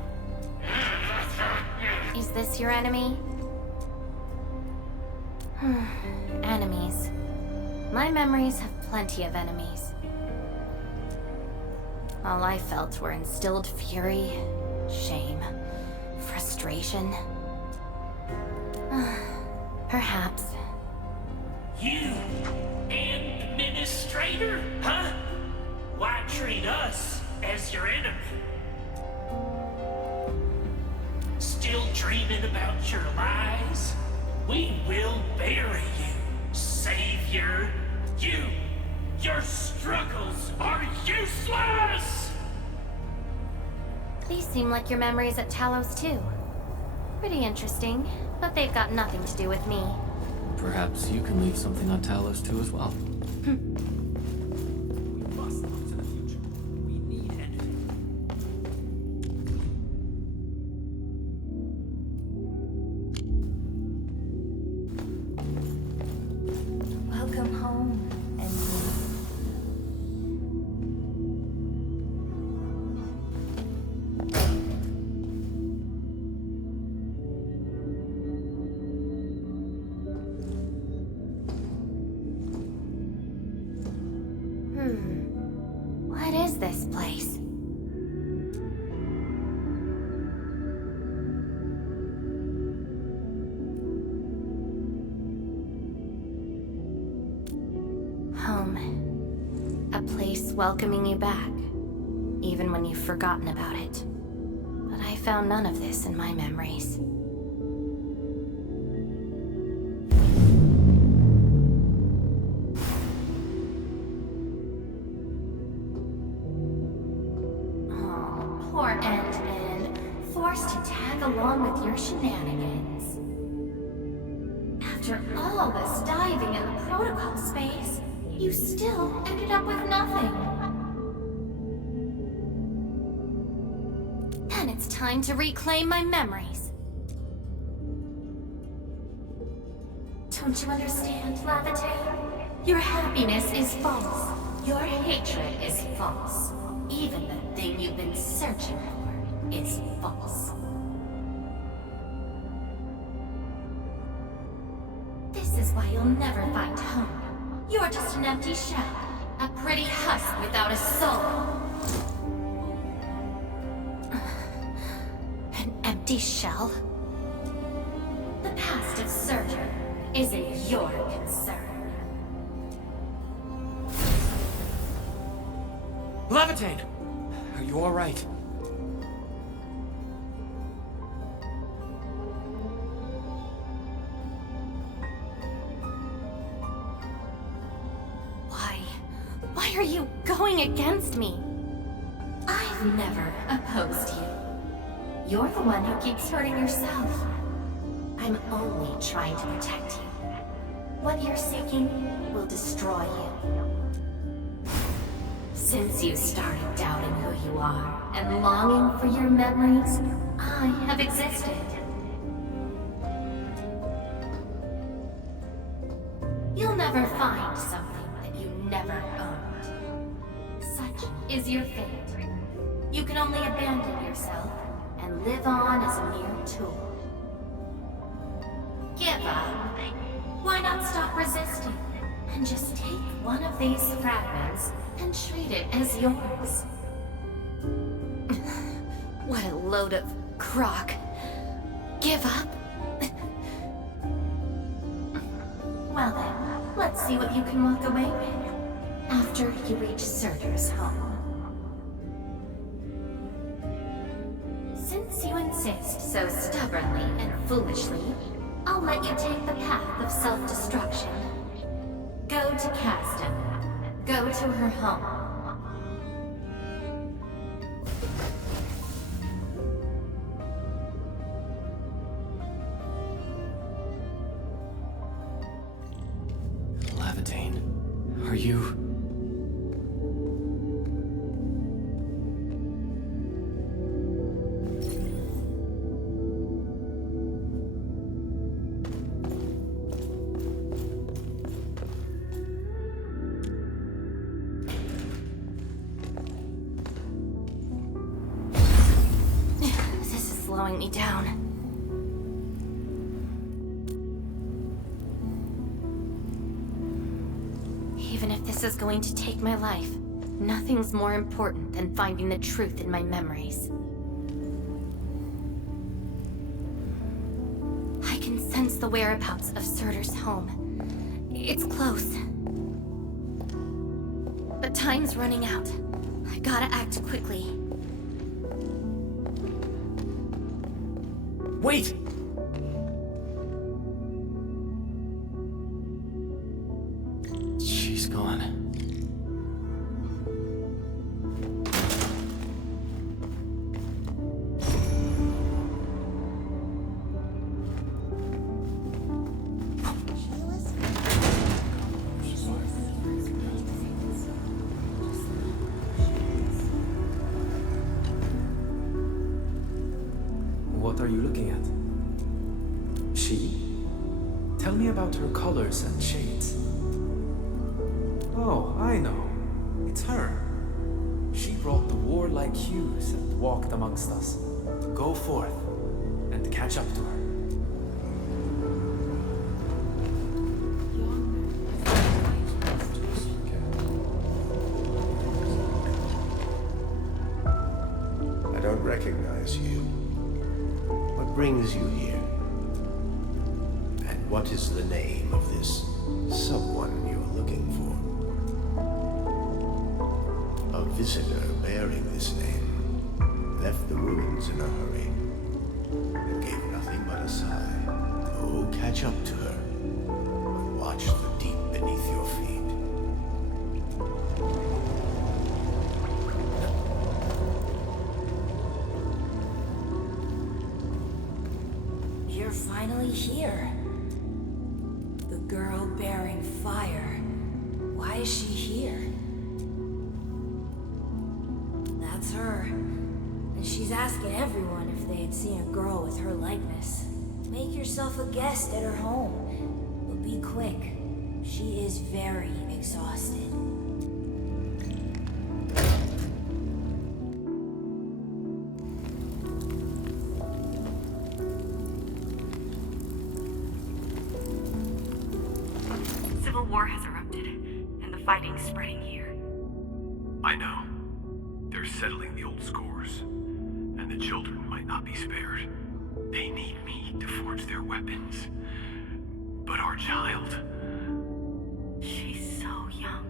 Is this your enemy? Enemies. My memories have plenty of enemies. All I felt were instilled fury, shame, frustration. Perhaps. You, administrator, huh? Why treat us as your enemy? Still dreaming about your lies? We will bury you, Savior. Your struggles are useless! These seem like your memories at Talos too. Pretty interesting, but they've got nothing to do with me. Perhaps you can leave something on Talos too as well. Welcome home, Endfield. What is this place? Home. A place welcoming you back, even when you've forgotten about it. But I found none of this in my memories. Oh, poor Ant-Man, forced to tag along with your shenanigans. After all this diving in the protocol space, you still ended up with nothing. Then it's time to reclaim my memories. Don't you understand, Laevatain? Your happiness is false. Your hatred is false. Even the thing you've been searching for is false. This is why you'll never find home. You're just an empty shell. A pretty husk without a soul. An empty shell? The past of Surtur isn't your concern. Laevatain! Are you alright? Why are you going against me? I've never opposed you. You're the one who keeps hurting yourself. I'm only trying to protect you. What you're seeking will destroy you. Since you started doubting who you are and longing for your memories, I have existed. You'll never find something that you never owned. Such is your fate. You can only abandon yourself and live on as a mere tool. Give up. Why not stop resisting and just take one of these fragments and treat it as yours? What a load of crock. Give up? Well then, let's see what you can walk away with after you reach Surtur's home. Since you insist so stubbornly and foolishly, I'll let you take the path of self-destruction. Go to Caston. Go to her home. Laevatain, are you... Slowing me down. Even if this is going to take my life, nothing's more important than finding the truth in my memories. I can sense the whereabouts of Surtur's home. It's close. But time's running out. I gotta act quickly. Wait! She's gone. What are you looking at? She? Tell me about her colors and shades. Oh, I know. It's her. She brought the warlike hues and walked amongst us. Go forth and catch up to her. I don't recognize you. What brings you here? And what is the name of this someone you're looking for? A visitor bearing this name left the ruins in a hurry and gave nothing but a sigh. Go catch up to her and watch the deep beneath your feet. You're finally here. The girl bearing fire. Why is she here? That's her. And she's asking everyone if they had seen a girl with her likeness. Make yourself a guest at her home. But be quick. She is very exhausted. Civil war has erupted, and the fighting's spreading here. I know. They're settling the old scores, and the children might not be spared. They need me to forge their weapons. But our child... She's so young.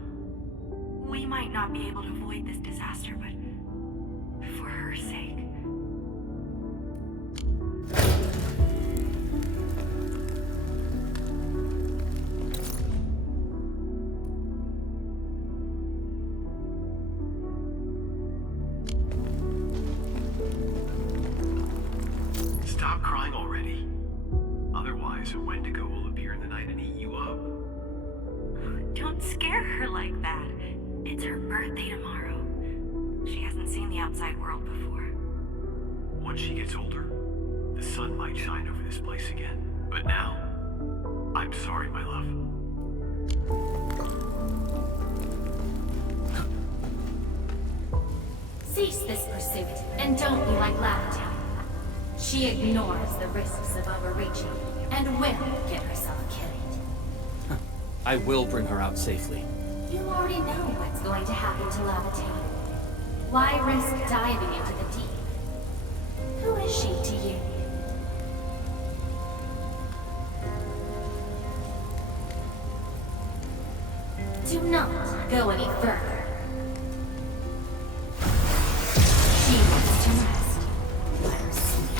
We might not be able to avoid this disaster, but for her sake. scare her like that. It's her birthday tomorrow. She hasn't seen the outside world before. Once she gets older, the sun might shine over this place again. But now, I'm sorry, my love. Cease this pursuit, and don't be like Laevatain. She ignores the risks of overreaching, and will get herself killed. I will bring her out safely. You already know what's going to happen to Laevatain. Why risk diving into the deep? Who is she to you? Do not go any further. She wants to rest. Let her sleep.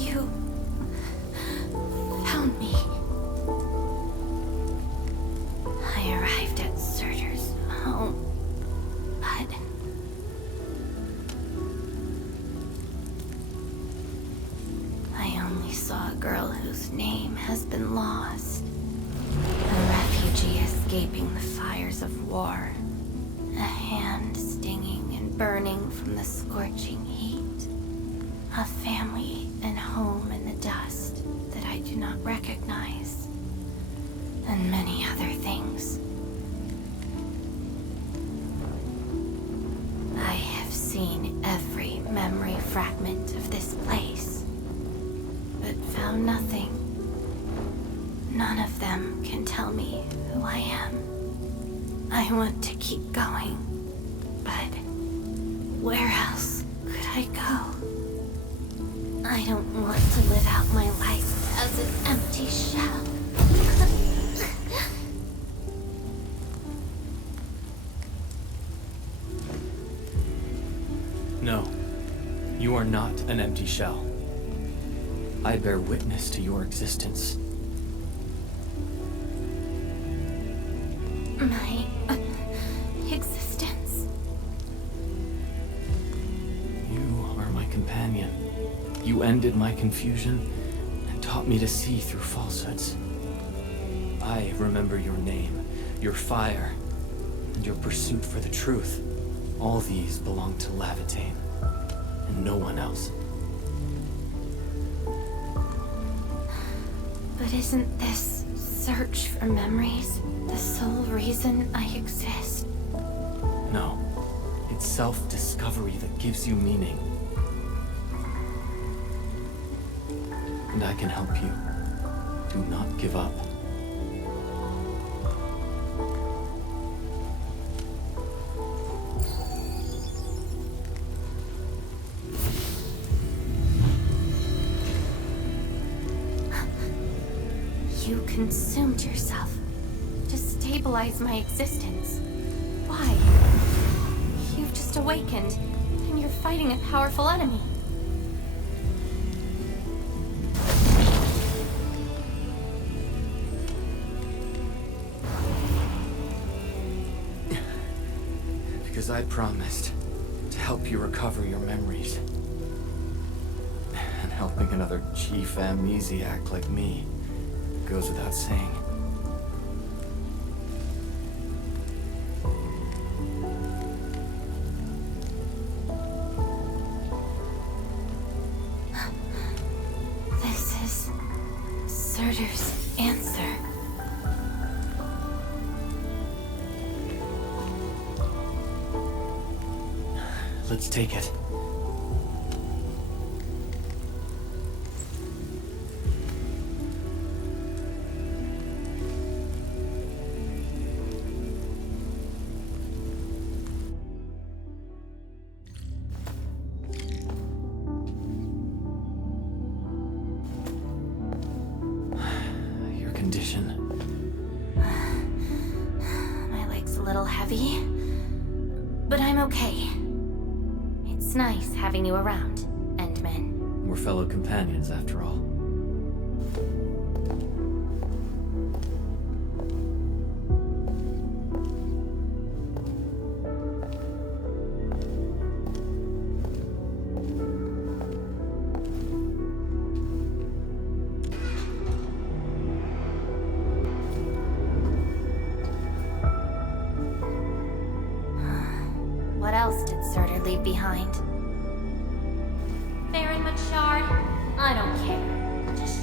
You found me. I arrived at Surtur's home, but I only saw a girl whose name has been lost. A refugee escaping the fires of war. A hand stinging and burning from the scorching heat. A family and home in the dust that I do not recognize. And many other things. I have seen every memory fragment of this place, but found nothing. None of them can tell me who I am. I want to keep going, but where else could I go? I don't want to live out my life as an empty shell. No, you are not an empty shell. I bear witness to your existence. My existence? You are my companion. You ended my confusion and taught me to see through falsehoods. I remember your name, your fire, and your pursuit for the truth. All these belong to Laevatain, and no one else. But isn't this search for memories the sole reason I exist? No, it's self-discovery that gives you meaning. And I can help you. Do not give up. You consumed yourself to stabilize my existence. Why? You've just awakened, and you're fighting a powerful enemy. Because I promised to help you recover your memories. And helping another chief amnesiac like me goes without saying. This is Surtur's answer. Let's take it. Your condition. little heavy, but I'm okay. It's nice having you around, Endman. We're fellow companions, after all. What else did Surtur leave behind? Baron Machard? I don't care. Just...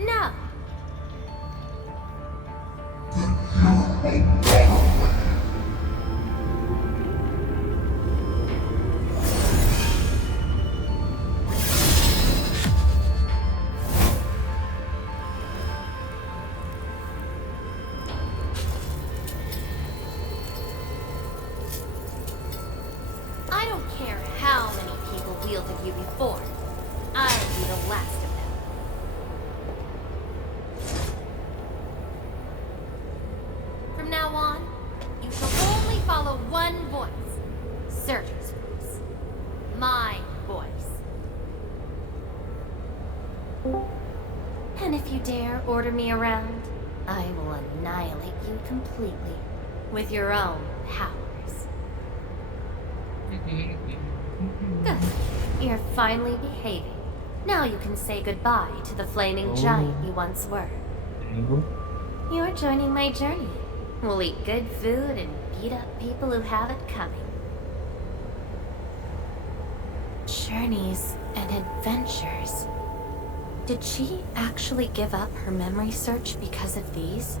No. I don't care how many people wielded you before. I'll be the last of them. From now on, you shall only follow one voice. Surtur's voice. My voice. And if you dare order me around, I will annihilate you completely. With your own powers. Good. You're finally behaving. Now you can say goodbye to the flaming giant you once were. You're joining my journey. We'll eat good food and beat up people who have it coming. Journeys and adventures. Did she actually give up her memory search because of these?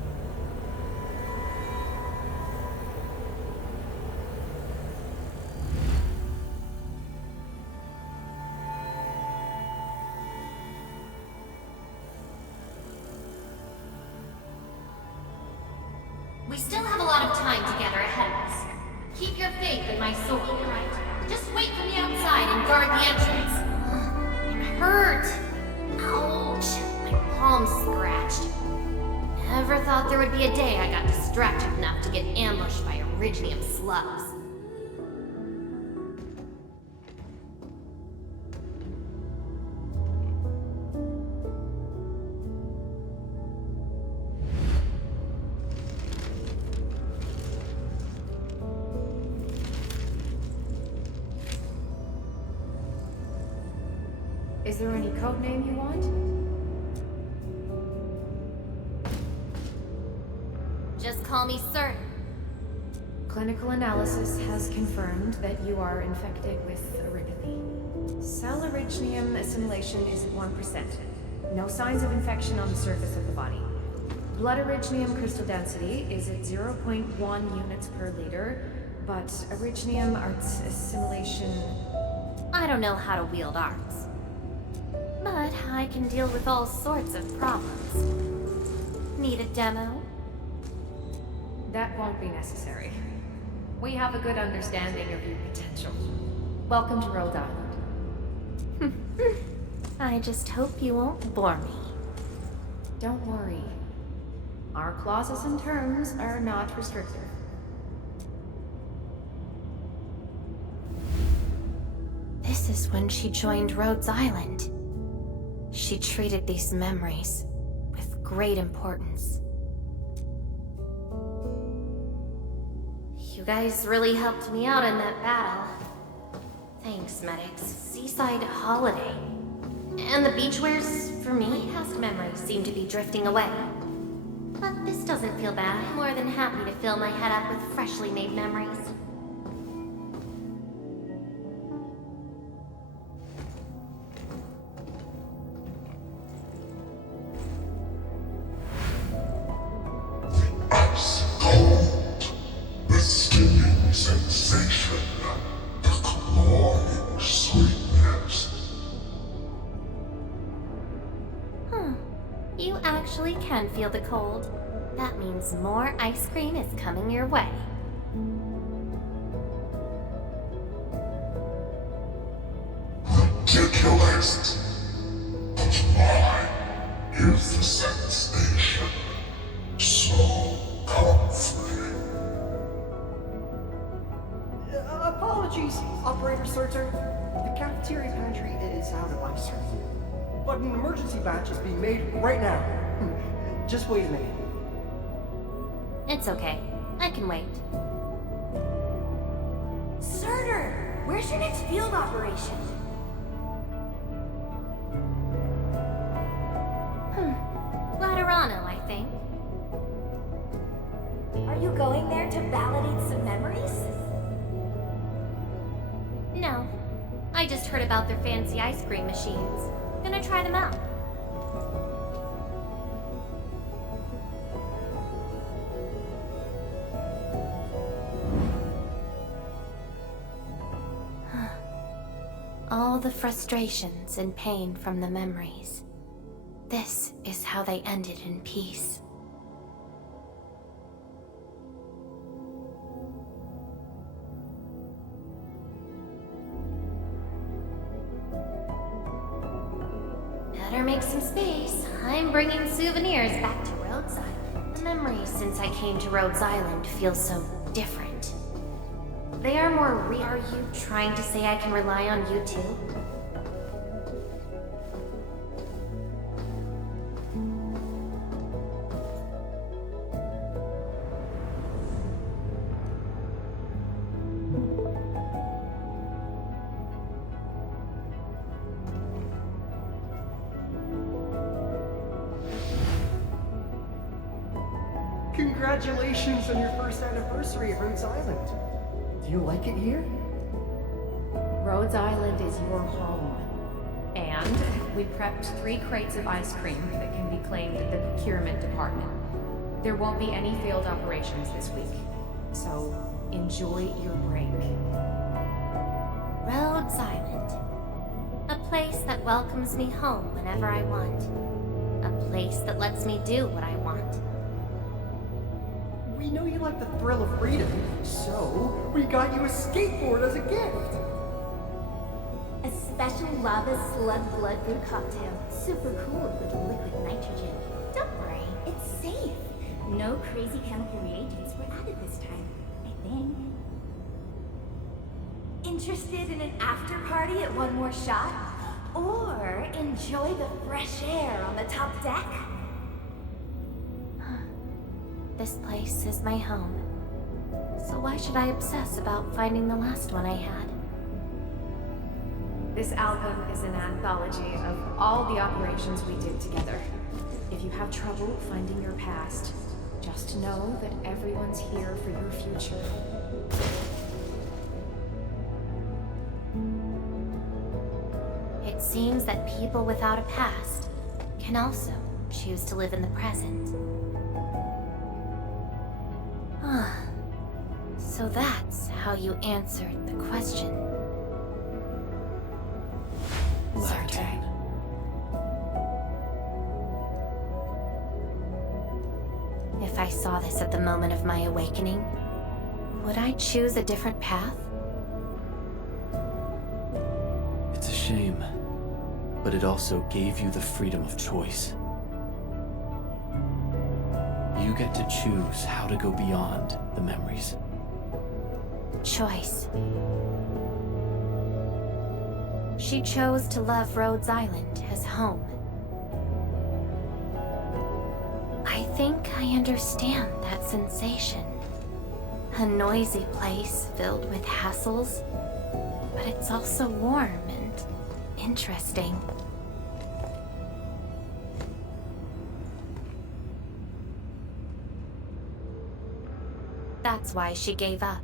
We still have a lot of time together ahead of us. Keep your faith in my sword, right? Just wait for me outside and guard the entrance. I'm hurt. Ouch. My palm's scratched. Never thought there would be a day I got distracted enough to get ambushed by Originium slugs. Is there any code name you want? Just call me Surtur. Clinical analysis has confirmed that you are infected with Aripathy. Cell originium assimilation is at 1%. No signs of infection on the surface of the body. Blood originium crystal density is at 0.1 units per liter, but originium arts assimilation... I don't know how to wield arts. But I can deal with all sorts of problems. Need a demo? That won't be necessary. We have a good understanding of your potential. Welcome to Rhode Island. I just hope you won't bore me. Don't worry. Our clauses and terms are not restrictive. This is when she joined Rhodes Island. She treated these memories with great importance. You guys really helped me out in that battle. Thanks, medics. Seaside holiday. And the beach wares, for me, past memories seem to be drifting away. But this doesn't feel bad. I'm more than happy to fill my head up with freshly made memories. Sensation, the claw can feel the cold. That means more ice cream is coming your way. Ridiculous. But mine is the sensation. So comforting. Apologies, Operator Sorter. The cafeteria pantry is out of ice cream. But an emergency batch is being made right now. Just wait a minute. It's okay. I can wait. Surtur, where's your next field operation? Laterano, I think. Are you going there to validate some memories? No. I just heard about their fancy ice cream machines. Gonna try them out. All the frustrations and pain from the memories. This is how they ended in peace. Better make some space. I'm bringing souvenirs back to Rhodes Island. The memories since I came to Rhodes Island feel so different. They are more real. Are you trying to say I can rely on you too? Congratulations on your first anniversary at Rhodes Island. Do you like it here? Rhodes Island is your home. And we prepped 3 crates of ice cream that can be claimed at the procurement department. There won't be any failed operations this week, so enjoy your break. Rhodes Island. A place that welcomes me home whenever I want. A place that lets me do what I want. We know you like the thrill of freedom, so we got you a skateboard as a gift. A special lava slug blood brew cocktail. Super cool with liquid nitrogen. Don't worry, it's safe. No crazy chemical reagents were added this time, I think. Interested in an after party at One More Shot? Or enjoy the fresh air on the top deck? This place is my home. So why should I obsess about finding the last one I had? This album is an anthology of all the operations we did together. If you have trouble finding your past, just know that everyone's here for your future. It seems that people without a past can also choose to live in the present. So that's how you answered the question. Laevatain. If I saw this at the moment of my awakening, would I choose a different path? It's a shame, but it also gave you the freedom of choice. You get to choose how to go beyond the memories. Choice. She chose to love Rhodes Island as home. I think I understand that sensation. A noisy place filled with hassles, but it's also warm and interesting. That's why she gave up.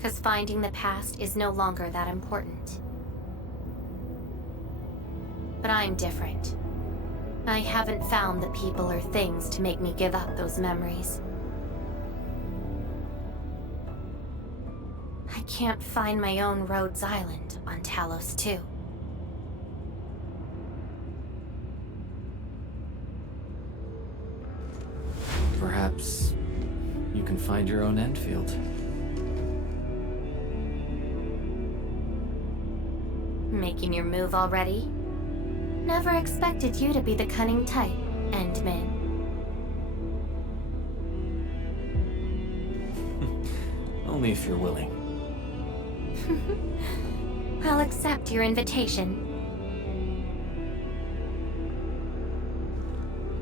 'Cause finding the past is no longer that important. But I'm different. I haven't found the people or things to make me give up those memories. I can't find my own Rhodes Island on Talos 2. perhaps you can find your own Endfield. Making your move already? Never expected you to be the cunning type, Endman. Only if you're willing. I'll accept your invitation.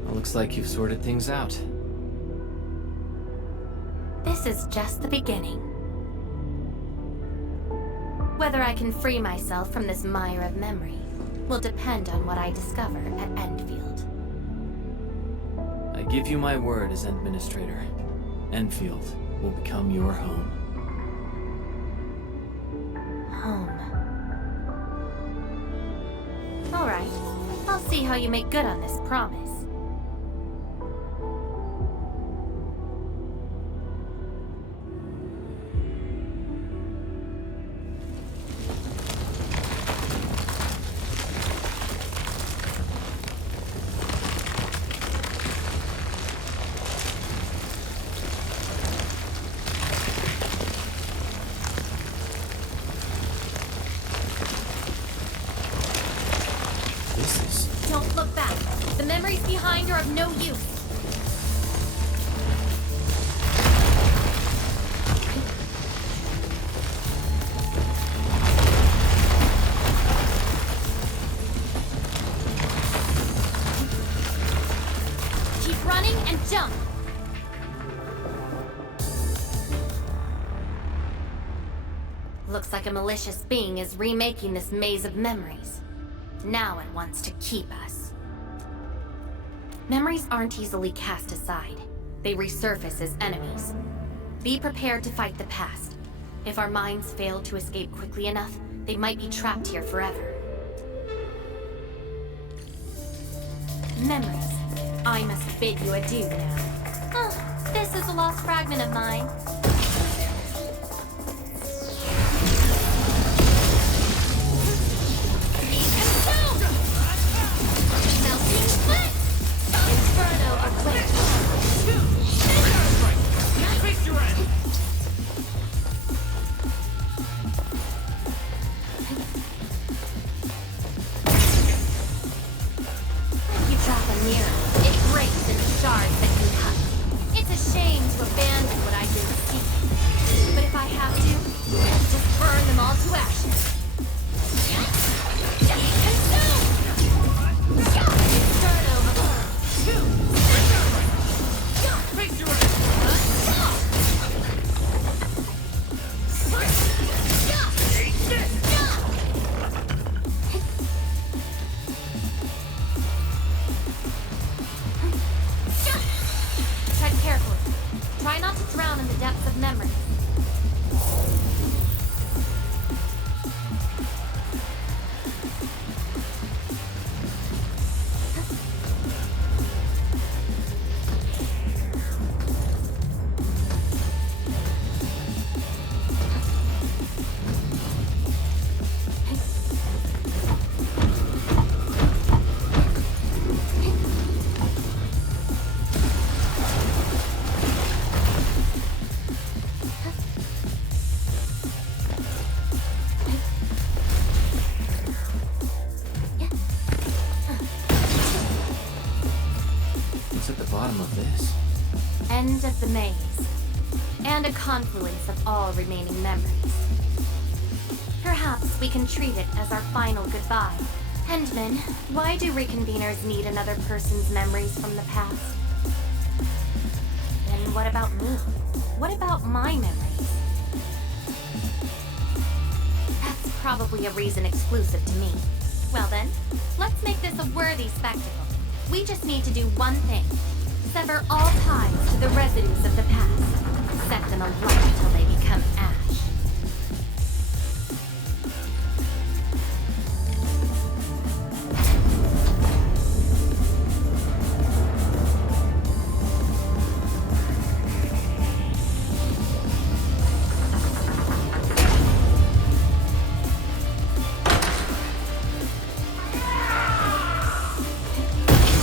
Well, looks like you've sorted things out. This is just the beginning. Whether I can free myself from this mire of memory will depend on what I discover at Endfield. I give you my word as Administrator. Endfield will become your home. Home. All right. I'll see how you make good on this promise. Don't look back. The memories behind are of no use. Keep running and jump. Looks like a malicious being is remaking this maze of memories. Now it wants to keep us. Memories aren't easily cast aside. They resurface as enemies. Be prepared to fight the past. If our minds fail to escape quickly enough, they might be trapped here forever. Memories. I must bid you adieu now. Oh, this is a lost fragment of mine. End of the maze, and a confluence of all remaining memories. Perhaps we can treat it as our final goodbye. Endman, why do reconveners need another person's memories from the past? Then what about me? What about my memories? That's probably a reason exclusive to me. Well then, let's make this a worthy spectacle. We just need to do one thing. Sever all ties to the residues of the past. Set them alight until they become ash.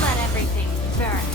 Let everything burn.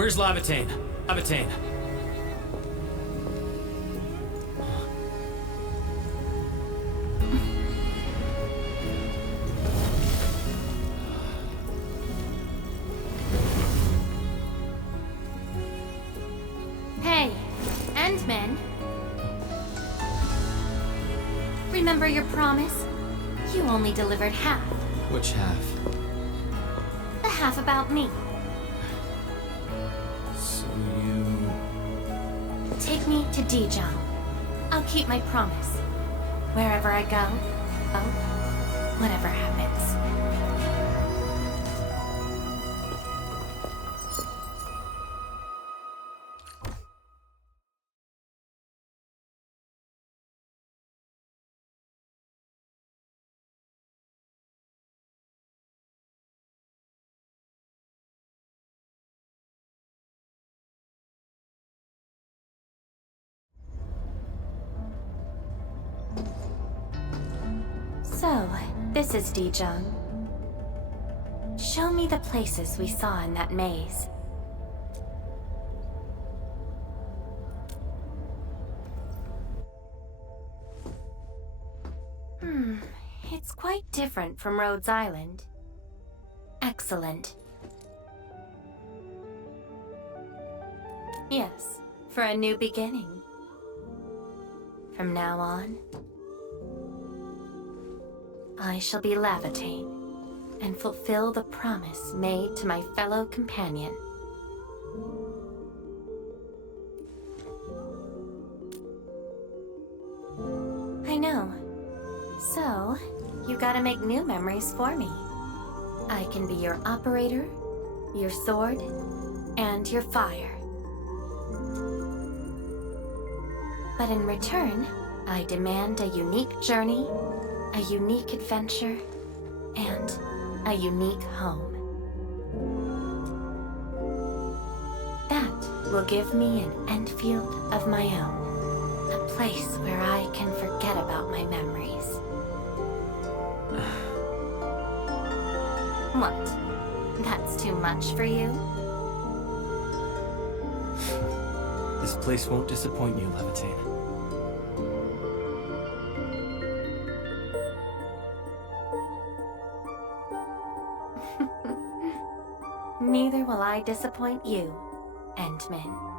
Where's Laevatain? Laevatain. Hey, Endman. Remember your promise? You only delivered half. Which half? The half about me. So you... Take me to Dijon. I'll keep my promise. Wherever I go, whatever happens. So, this is Dijon. Show me the places we saw in that maze. It's quite different from Rhodes Island. Excellent. Yes, for a new beginning. From now on, I shall be Laevatain, and fulfill the promise made to my fellow companion. I know. So, you gotta make new memories for me. I can be your operator, your sword, and your fire. But in return, I demand a unique journey, a unique adventure, and a unique home. That will give me an Endfield of my own. A place where I can forget about my memories. What? That's too much for you? This place won't disappoint you, Laevatain. Neither will I disappoint you, Endman.